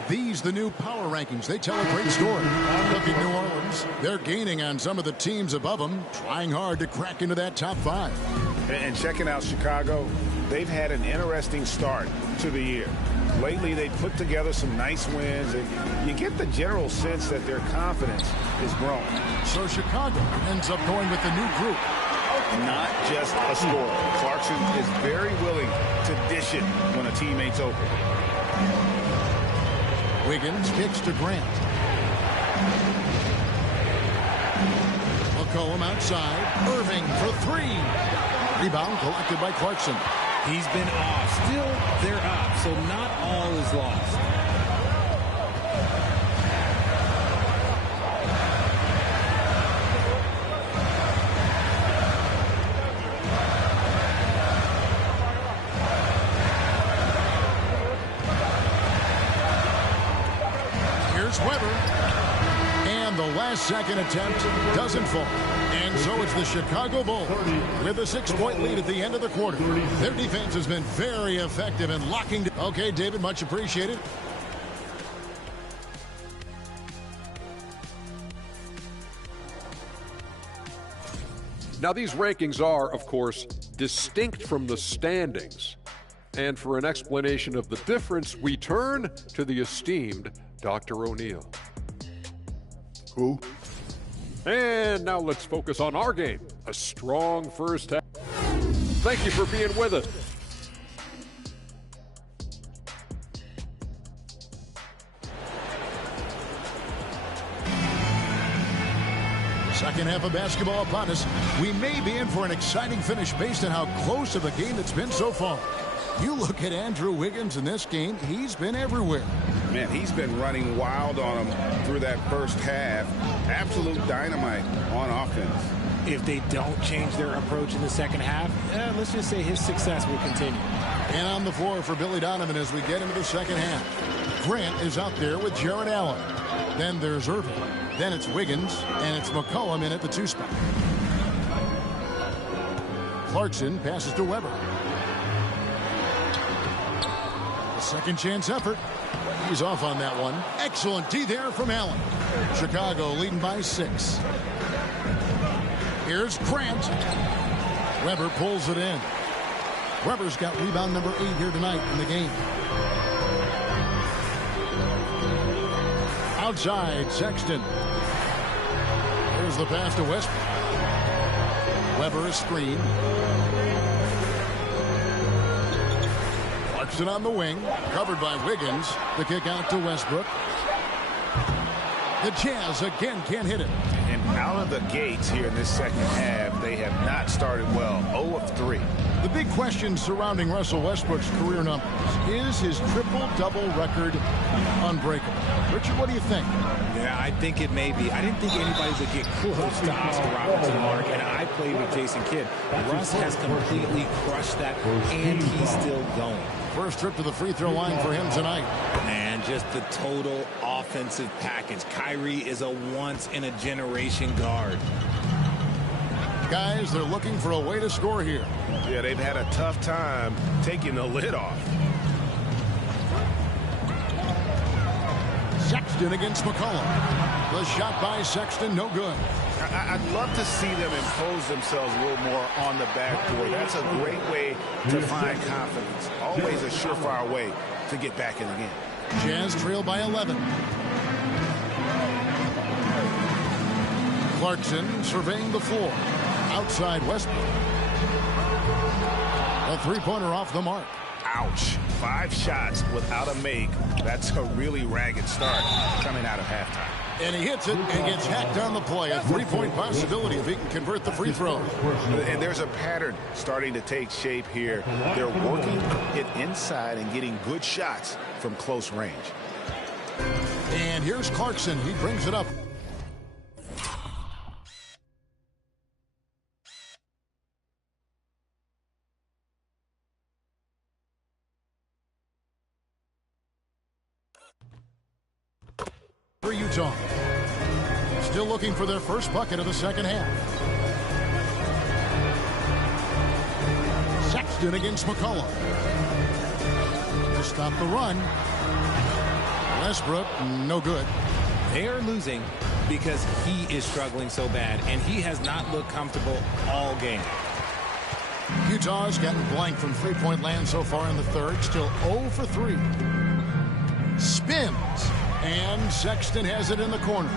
These, the new power rankings, they tell a great story. Look at New Orleans. They're gaining on some of the teams above them, trying hard to crack into that top 5. And checking out Chicago, they've had an interesting start to the year. Lately, they've put together some nice wins, and you get the general sense that their confidence is growing. So Chicago ends up going with the new group. Not just a scorer. Clarkson is very willing to dish it when a teammate's open. Wiggins kicks to Grant. McCollum outside. Irving for 3. Rebound collected by Clarkson. He's been off. Still, they're up, so not all is lost. Weber, and the last-second attempt doesn't fall. And so it's the Chicago Bulls with a 6-point lead at the end of the quarter. Their defense has been very effective in locking. Okay, David, much appreciated. Now, these rankings are, of course, distinct from the standings. And for an explanation of the difference, we turn to the esteemed Dr. O'Neill. Who? And now let's focus on our game. A strong first half. Thank you for being with us. Second half of basketball upon us. We may be in for an exciting finish based on how close of a game it's been so far. You look at Andrew Wiggins in this game, he's been everywhere. Man, he's been running wild on him through that first half. Absolute dynamite on offense. If they don't change their approach in the second half, let's just say his success will continue. And on the floor for Billy Donovan as we get into the second half. Grant is out there with Jarrett Allen. Then there's Irving. Then it's Wiggins, and it's McCollum in at the 2 spot. Clarkson passes to Weber. A second chance effort. He's off on that one. Excellent D there from Allen. Chicago leading by 6. Here's Grant. Weber pulls it in. Weber's got rebound number 8 here tonight in the game. Outside, Sexton. Here's the pass to Westbrook. Weber is screen. Clarkson on the wing, covered by Wiggins. The kick out to Westbrook. The Jazz again can't hit it. And out of the gates here in this second half, they have not started well. 0 of 3. The big question surrounding Russell Westbrook's career numbers is his triple-double record unbreakable. Richard, what do you think? Yeah, I think it may be. I didn't think anybody would get close to Oscar Robertson, Mark, and I played with Jason Kidd. Russ has completely crushed that, and he's still going. First trip to the free throw line for him tonight. And just the total offensive package. Kyrie is a once-in-a-generation guard. Guys, they're looking for a way to score here. Yeah, they've had a tough time taking the lid off. Sexton against McCollum. The shot by Sexton, no good. I'd love to see them impose themselves a little more on the backboard. That's a great way to find confidence. Always a surefire way to get back in the game. Jazz trail by 11. Clarkson surveying the floor. Outside Westbrook. A three-pointer off the mark. Ouch. 5 shots without a make. That's a really ragged start coming out of halftime. And he hits it and gets hacked on the play. A 3-point possibility if he can convert the free throw. And there's a pattern starting to take shape here. They're working it inside and getting good shots from close range. And here's Clarkson. He brings it up. For Utah. Still looking for their first bucket of the second half. Sexton against McCollum. To stop the run. Westbrook, no good. They are losing because he is struggling so bad, and he has not looked comfortable all game. Utah's gotten blank from three-point land so far in the third. Still 0 for 3. Spins. And Sexton has it in the corner.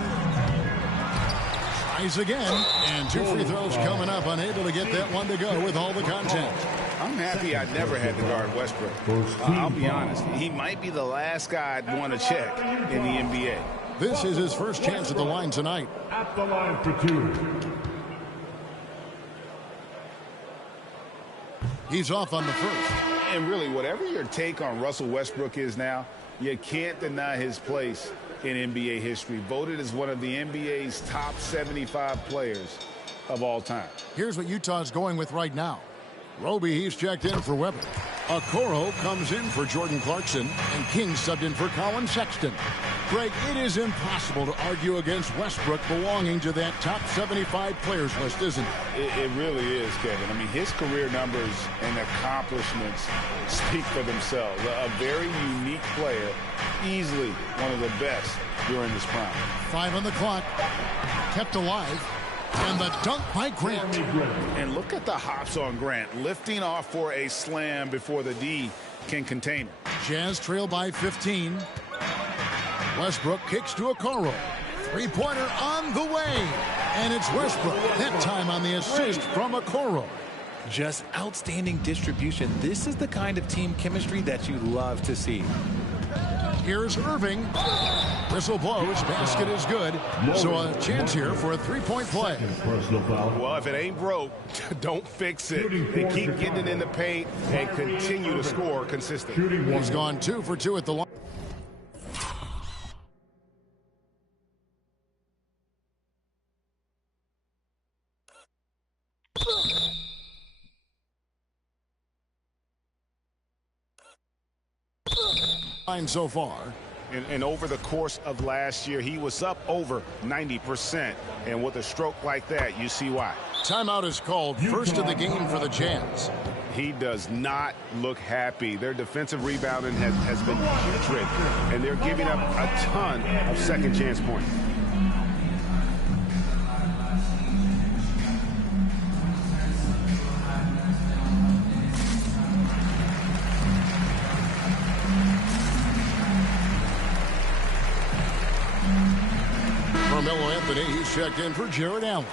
Tries again. And 2 free throws coming up. Unable to get that one to go with all the contact. I'm happy I never had to guard Westbrook. I'll be honest. He might be the last guy I'd want to check in the NBA. This is his first chance at the line tonight. At the line for 2. He's off on the first. And really, whatever your take on Russell Westbrook is now, you can't deny his place in NBA history. Voted as one of the NBA's top 75 players of all time. Here's what Utah's going with right now. Roby, he's checked in for Weber. Okoro comes in for Jordan Clarkson. And King subbed in for Colin Sexton. Greg, it is impossible to argue against Westbrook belonging to that top 75 players list, isn't it? It really is, Kevin. I mean, his career numbers and accomplishments speak for themselves. A very unique player, easily one of the best during his prime. 5 on the clock, kept alive, and the dunk by Grant. And look at the hops on Grant, lifting off for a slam before the D can contain him. Jazz trail by 15. Westbrook kicks to Okoro. Three-pointer on the way. And it's Westbrook, that time on the assist from Okoro. Just outstanding distribution. This is the kind of team chemistry that you love to see. Here's Irving. Whistle blows. Basket is good. So a chance here for a three-point play. Well, if it ain't broke, don't fix it. They keep getting it in the paint and continue to score consistently. He's gone 2 for 2 at the line. So far. And over the course of last year, he was up over 90%. And with a stroke like that, you see why. Timeout is called. First of the game for the Jazz. He does not look happy. Their defensive rebounding has been putrid, and they're giving up a ton of second chance points. Carmelo Anthony, he's checked in for Jared Allen.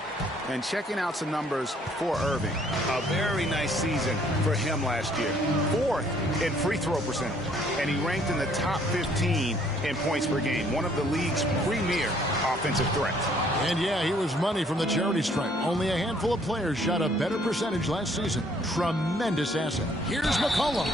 And checking out some numbers for Irving. A very nice season for him last year. 4th in free throw percentage. And he ranked in the top 15 in points per game. One of the league's premier offensive threats. And yeah, he was money from the charity stripe. Only a handful of players shot a better percentage last season. Tremendous asset. Here's McCollum.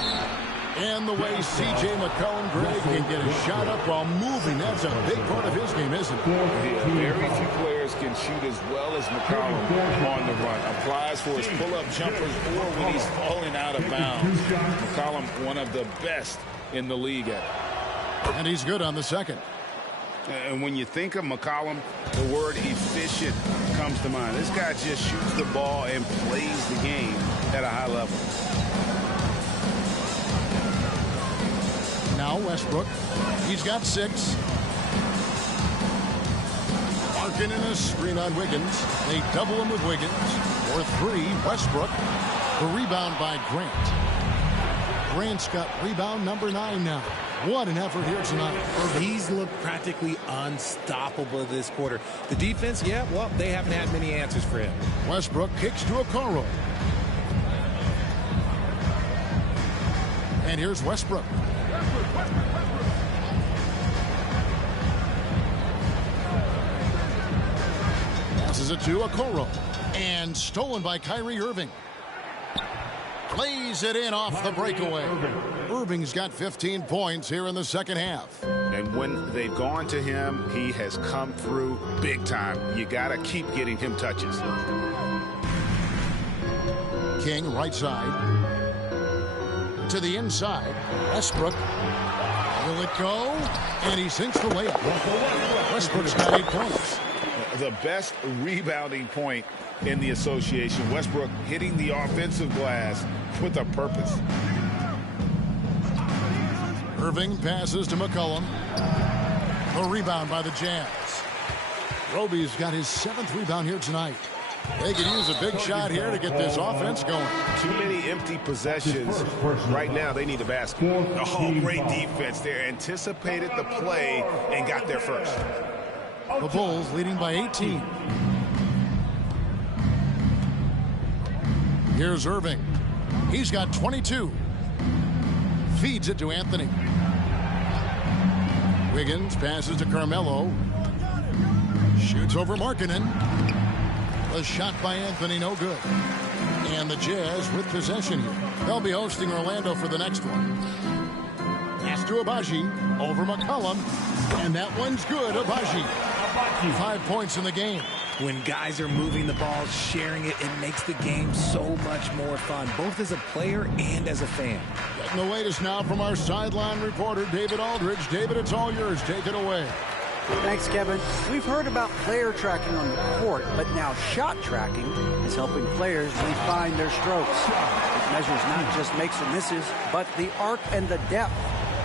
And the way C.J. McCollum, Greg, can get a shot up while moving, that's a big part of his game, isn't it? Yeah, very few players can shoot as well as McCollum on the run. Applies for his pull-up jumpers or when he's falling out of bounds. McCollum, one of the best in the league at it. And he's good on the second. And when you think of McCollum, the word efficient comes to mind. This guy just shoots the ball and plays the game at a high level. Now Westbrook, he's got 6. Larkin in a screen on Wiggins. They double him with Wiggins. For 3, Westbrook. The rebound by Grant. Grant's got rebound number 9 now. What an effort here tonight. He's looked practically unstoppable this quarter. The defense, yeah, well, they haven't had many answers for him. Westbrook kicks to Okoro. And here's Westbrook. Passes it to Okoro. And stolen by Kyrie Irving. Plays it in off the breakaway. Irving's got 15 points here in the second half. And when they've gone to him, he has come through big time. You got to keep getting him touches. King right side. To the inside. Westbrook. Will it go? And he sinks the layup. Westbrook's got 8 points. The best rebounding point in the association. Westbrook hitting the offensive glass with a purpose. Irving passes to McCollum. The rebound by the Jazz. Roby's got his 7th rebound here tonight. They could use a big shot here to get this offense going. Too many empty possessions. Right now, they need a basket. Oh, great defense there. Anticipated the play and got there first. The Bulls leading by 18. Here's Irving. He's got 22. Feeds it to Anthony. Wiggins passes to Carmelo. Shoots over Markkanen. The shot by Anthony, no good. And the Jazz with possession here. They'll be hosting Orlando for the next one. Pass to Agbaji. Over McCollum. And that one's good. Agbaji. 5 points in the game. When guys are moving the ball, sharing it, it makes the game so much more fun, both as a player and as a fan. Getting the latest now from our sideline reporter, David Aldridge. David, it's all yours. Take it away. Thanks, Kevin. We've heard about player tracking on the court, but now shot tracking is helping players refine their strokes. It measures not just makes or misses, but the arc and the depth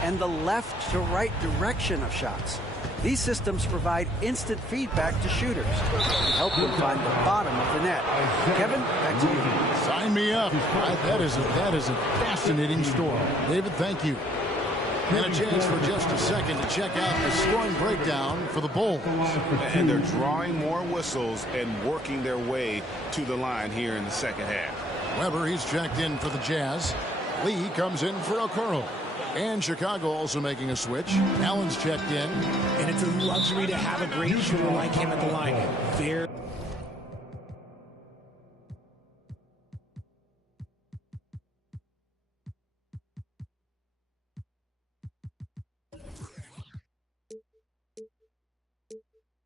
and the left to right direction of shots. These systems provide instant feedback to shooters and help them find the bottom of the net. Kevin, back to you. Sign me up. That is a fascinating story. David, thank you. And a chance for just a second to check out the scoring breakdown for the Bulls. And they're drawing more whistles and working their way to the line here in the second half. Weber, he's checked in for the Jazz. Lee comes in for Okoro. And Chicago also making a switch. Allen's checked in. And it's a luxury to have a great shooter like him at the line.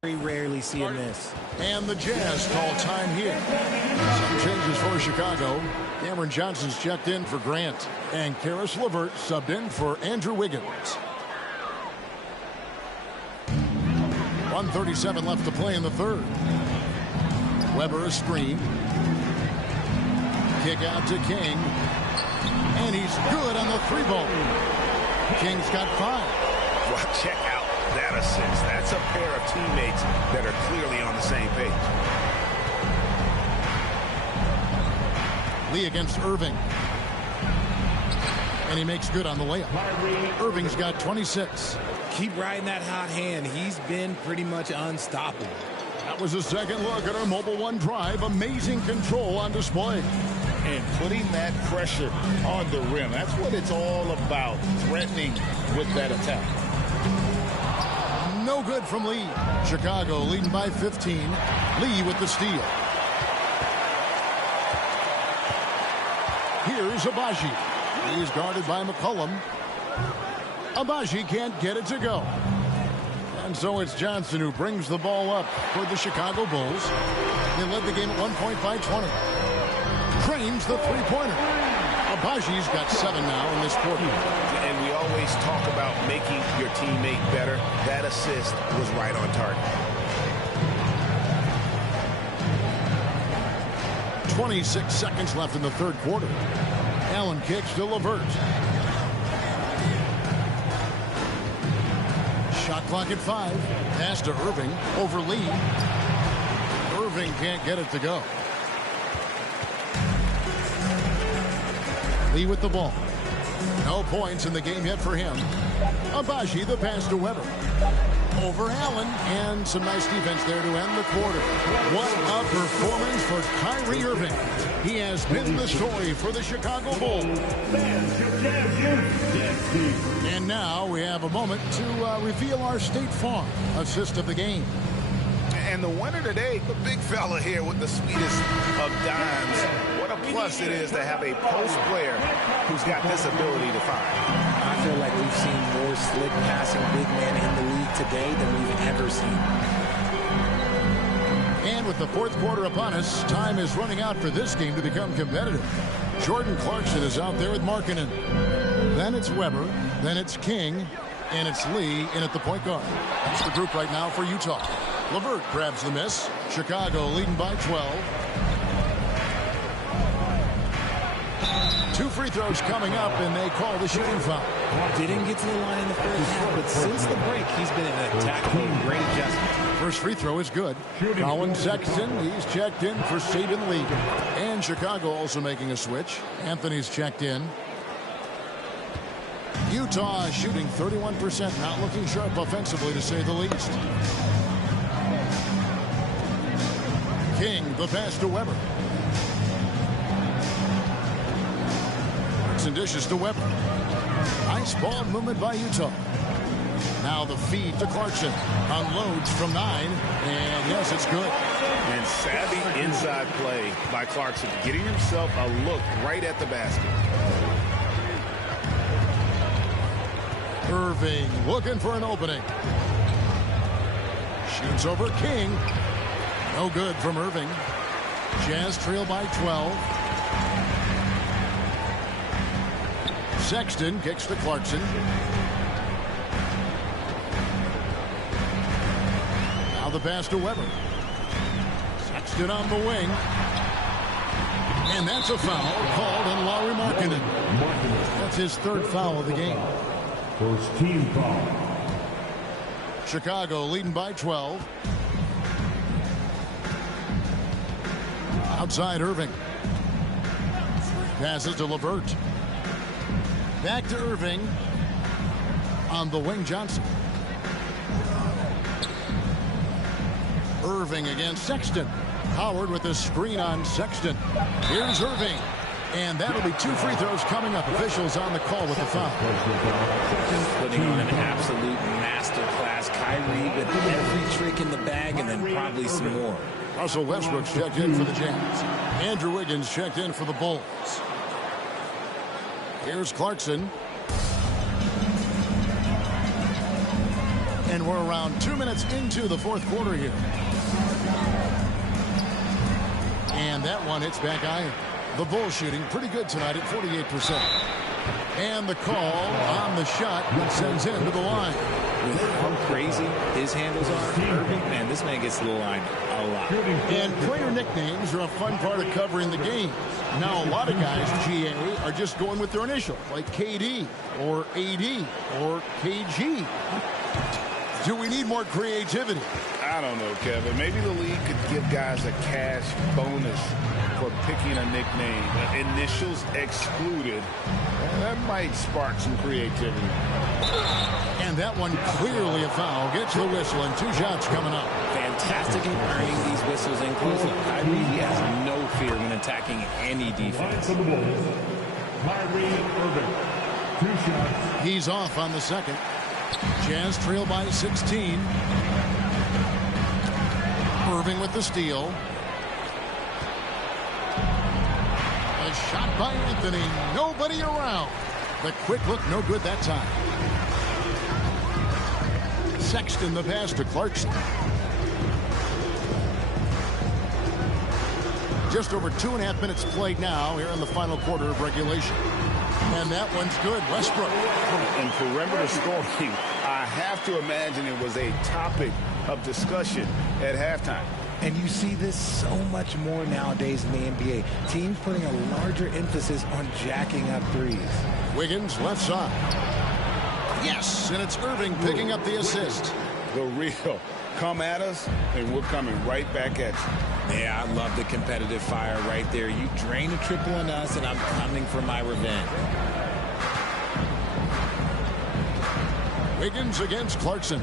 Very rarely see a miss. And the Jazz call time here. Some changes for Chicago. Cameron Johnson's checked in for Grant. And Karis LeVert subbed in for Andrew Wiggins. 1:37 left to play in the third. Weber a screen. Kick out to King. And he's good on the 3-ball. King's got 5. Well, check out that assist. That's a pair of teammates that are clearly on the same page. Lee against Irving. And he makes good on the layup. Irving's got 26. Keep riding that hot hand. He's been pretty much unstoppable. That was a second look at our Mobile One drive. Amazing control on display. And putting that pressure on the rim. That's what it's all about, threatening with that attack. No good from Lee. Chicago leading by 15. Lee with the steal. Here's Agbaji. He's guarded by McCollum. Agbaji can't get it to go. And so it's Johnson who brings the ball up for the Chicago Bulls. They led the game at 1 point by 20. Cranes the three-pointer. Agbaji's got 7 now in this quarter. And we always talk about making your teammate better. That assist was right on target. 26 seconds left in the third quarter. Allen kicks to LeVert. Shot clock at 5. Pass to Irving over Lee. Irving can't get it to go. Lee with the ball. No points in the game yet for him. Agbaji the pass to Weber. Over Allen, and some nice defense there to end the quarter. What a performance for Kyrie Irving. He has been the story for the Chicago Bulls. And now we have a moment to reveal our State Farm assist of the game. And the winner today, the big fella here with the sweetest of dimes. What a plus it is to have a post player who's got this ability to find. I feel like we've seen more slick passing big men in the league today than we've ever seen. And with the fourth quarter upon us, time is running out for this game to become competitive. Jordan Clarkson is out there with Markkanen. Then it's Weber. Then it's King. And it's Lee in at the point guard. That's the group right now for Utah. LeVert grabs the miss. Chicago leading by 12. 2 free throws coming up, and they call the shooting foul. Didn't get to the line in the first half, but since the break, he's been in an attack mode. Great adjustment. First free throw is good. Colin Sexton, he's checked in for Saban Lee. And Chicago also making a switch. Anthony's checked in. Utah shooting 31%, not looking sharp offensively to say the least. King, the pass to Weber. And dishes to Weber. Nice ball movement by Utah. Now the feed to Clarkson. Unloads from 9. And yes, it's good. And savvy inside play by Clarkson, getting himself a look right at the basket. Irving looking for an opening. Shoots over King. No good from Irving. Jazz trail by 12. Sexton kicks to Clarkson. Now the pass to Weber. Sexton on the wing. And that's a foul called on Lauri Markkanen. That's his third foul of the game. First team foul. Chicago leading by 12. Outside Irving. Passes to LeVert. Back to Irving. On the wing, Johnson. Irving against Sexton. Howard with the screen on Sexton. Here's Irving. And that'll be 2 free throws coming up. Officials on the call with the foul. Just putting on an absolute masterclass. Kyrie with every trick in the bag and then probably some more. Russell Westbrook's checked in for the Jazz. Andrew Wiggins checked in for the Bulls. Here's Clarkson. And we're around 2 minutes into the fourth quarter here. And that one hits back iron. The Bulls shooting pretty good tonight at 48%. And the call on the shot sends him to the line. With how crazy his handles are, Irving, man, this man gets to the line a lot. And player nicknames are a fun part of covering the game. Now, a lot of guys, GA, are just going with their initials, like KD or AD or KG. Do we need more creativity? I don't know, Kevin. Maybe the league could give guys a cash bonus for picking a nickname. Initials excluded. That might spark some creativity. And that one clearly a foul. Gets the whistle and 2 shots coming up. Fantastic at earning these whistles in close up. Kyrie, he has no fear when attacking any defense. Kyrie Irving, 2 shots. He's off on the second. Jazz trail by 16. Irving with the steal. A shot by Anthony. Nobody around. The quick look, no good that time. Sexton the pass to Clarkson. Just over 2.5 minutes played now here in the final quarter of regulation. And that one's good. Westbrook. In perimeter scoring, I have to imagine it was a topic of discussion at halftime. And you see this so much more nowadays in the NBA. Teams putting a larger emphasis on jacking up threes. Wiggins left side. Yes, and it's Irving picking up the assist. The real. Come at us, and we're coming right back at you. Yeah, I love the competitive fire right there. You drain a triple on us, and I'm coming for my revenge. Wiggins against Clarkson.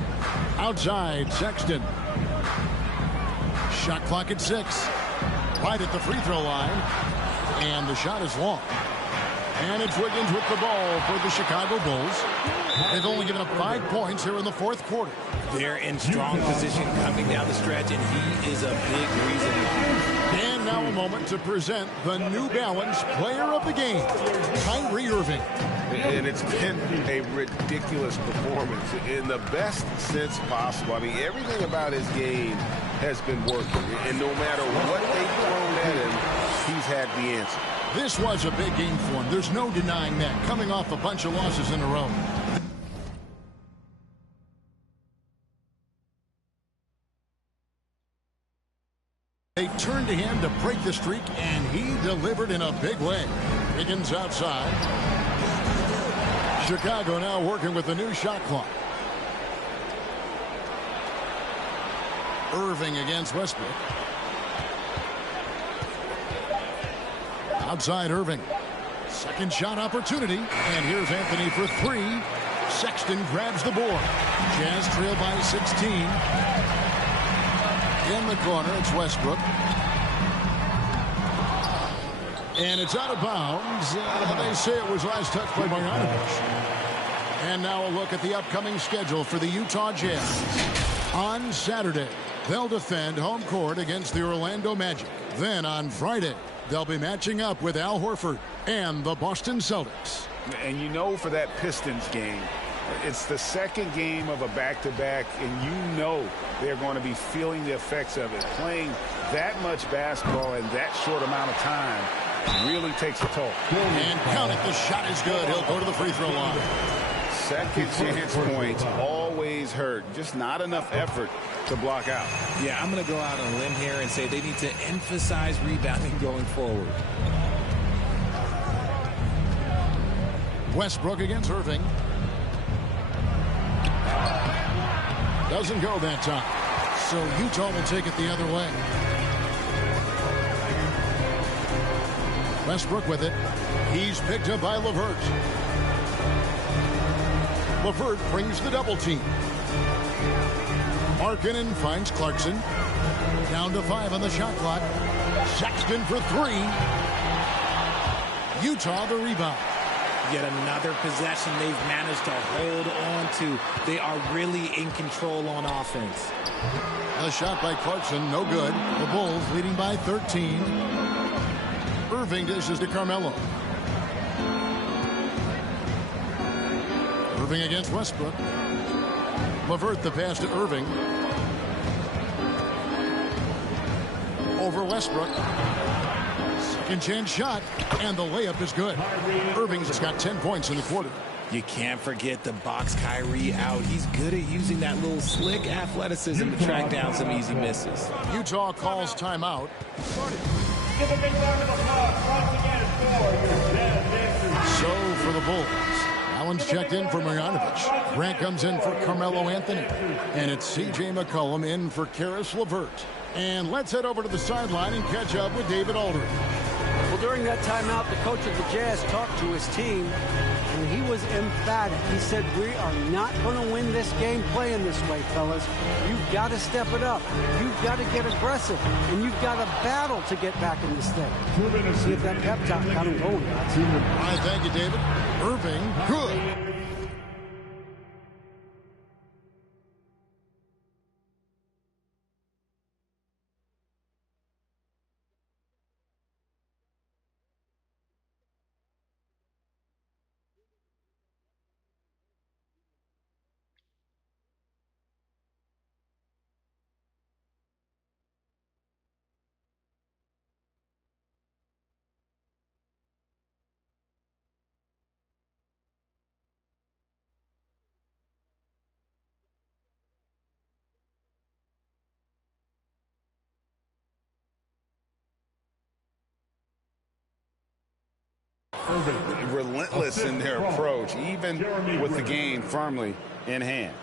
Outside, Sexton. Shot clock at 6. Right at the free throw line. And the shot is long. And it's Wiggins with the ball for the Chicago Bulls. They've only given up 5 points here in the fourth quarter. They're in strong position coming down the stretch, and he is a big reason why. And now a moment to present the New Balance Player of the Game, Kyrie Irving. And it's been a ridiculous performance in the best sense possible. I mean, everything about his game has been working. And no matter what they've thrown at him, he's had the answer. This was a big game for him. There's no denying that, coming off a bunch of losses in a row. They turned to him to break the streak, and he delivered in a big way. Wiggins outside. Chicago now working with the new shot clock. Irving against Westbrook. Outside Irving. Second shot opportunity. And here's Anthony for 3. Sexton grabs the board. Jazz trail by 16. In the corner, it's Westbrook. And it's out of bounds. They say it was last touched by Bogdanovic. And now a look at the upcoming schedule for the Utah Jazz. On Saturday, they'll defend home court against the Orlando Magic. Then on Friday, they'll be matching up with Al Horford and the Boston Celtics. And you know, for that Pistons game, it's the second game of a back-to-back, and you know they're going to be feeling the effects of it. Playing that much basketball in that short amount of time really takes a toll. And count it, the shot is good. He'll go to the free throw line. Second chance points always hurt. Just not enough effort to block out. Yeah, I'm going to go out on a limb here and say they need to emphasize rebounding going forward. Westbrook against Irving. Doesn't go that time. So Utah will take it the other way. Westbrook with it. He's picked up by LeVert. LeVert brings the double team. Markkanen finds Clarkson. Down to 5 on the shot clock. Sexton for 3. Utah the rebound. Yet another possession they've managed to hold on to. They are really in control on offense. A shot by Clarkson, no good. The Bulls leading by 13. Irving dishes to Carmelo. Irving against Westbrook. LeVert the pass to Irving. Over Westbrook. Second chance shot, and the layup is good. Irving's got 10 points in the quarter. You can't forget the box Kyrie out. He's good at using that little slick athleticism to track down some easy misses. Utah calls timeout. Give a big round of applause once again for your Jazz. So for the Bulls, Allen's checked in for Marjanovic. Grant comes in for Carmelo Anthony. And it's C.J. McCollum in for Karis LeVert. And let's head over to the sideline and catch up with David Aldridge. Well, during that timeout, the coach of the Jazz talked to his team, and he was emphatic. He said, we are not going to win this game playing this way, fellas. You've got to step it up. You've got to get aggressive, and you've got to battle to get back in this thing. See if that pep talk got him going, guys. All right, thank you, David. Irving, good. Relentless in their approach, even with the game firmly in hand.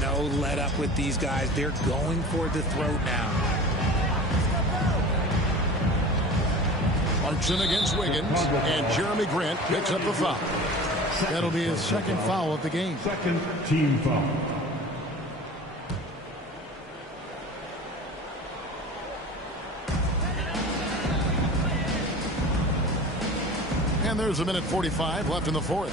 No let up with these guys. They're going for the throat now. Clarkson against Wiggins, and Jeremy Grant picks up the foul. That'll be his second foul of the game. Second team foul. And there's a minute 45 left in the fourth.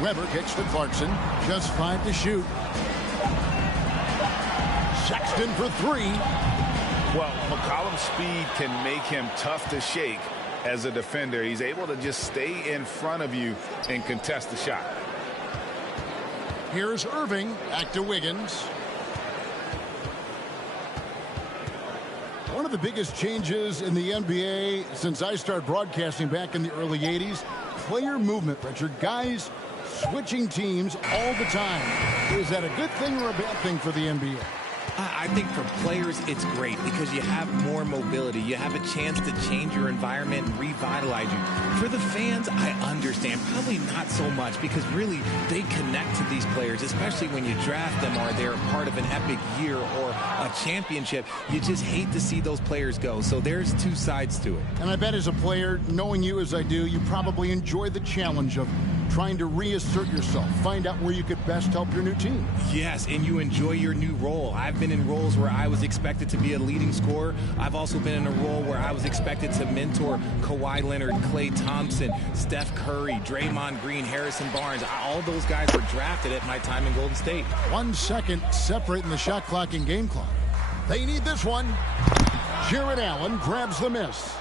Weber kicks to Clarkson. Just 5 to shoot. Sexton for 3. Well, McCollum's speed can make him tough to shake as a defender. He's able to just stay in front of you and contest the shot. Here's Irving. Back to Wiggins. One of the biggest changes in the NBA since I started broadcasting back in the early 80s, player movement, Richard. Guys switching teams all the time. Is that a good thing or a bad thing for the NBA? I think for players, it's great because you have more mobility. You have a chance to change your environment and revitalize you. For the fans, I understand. Probably not so much because really they connect to these players, especially when you draft them or they're part of an epic year or a championship. You just hate to see those players go. So there's two sides to it. And I bet as a player, knowing you as I do, you probably enjoy the challenge of trying to reassert yourself, find out where you could best help your new team. Yes, and you enjoy your new role. I've been in roles where I was expected to be a leading scorer. I've also been in a role where I was expected to mentor Kawhi Leonard, Klay Thompson, Steph Curry, Draymond Green, Harrison Barnes. All those guys were drafted at my time in Golden State. 1 second separating the shot clock and game clock. They need this one. Jarrett Allen grabs the miss.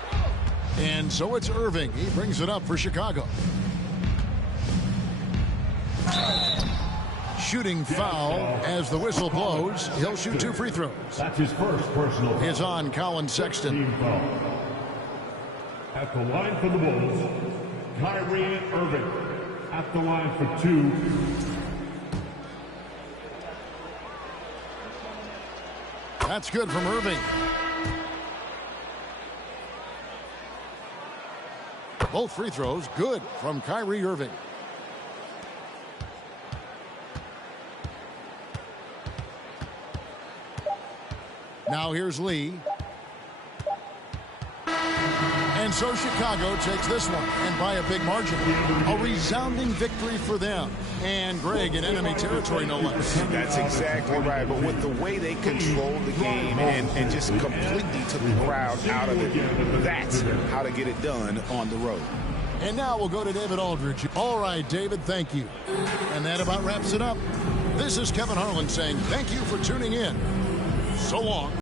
And so it's Irving. He brings it up for Chicago. Shooting foul as the whistle blows. He'll shoot 2 free throws. That's his first personal. Is on Colin Sexton. Team foul. At the line for the Bulls, Kyrie Irving. At the line for 2. That's good from Irving. Both free throws good from Kyrie Irving. Now here's Lee. And so Chicago takes this one, and by a big margin. A resounding victory for them. And Greg in enemy territory, no less. That's exactly right. But with the way they controlled the game and just completely took the crowd out of it, that's how to get it done on the road. And now we'll go to David Aldridge. All right, David, thank you. And that about wraps it up. This is Kevin Harlan saying thank you for tuning in. So long.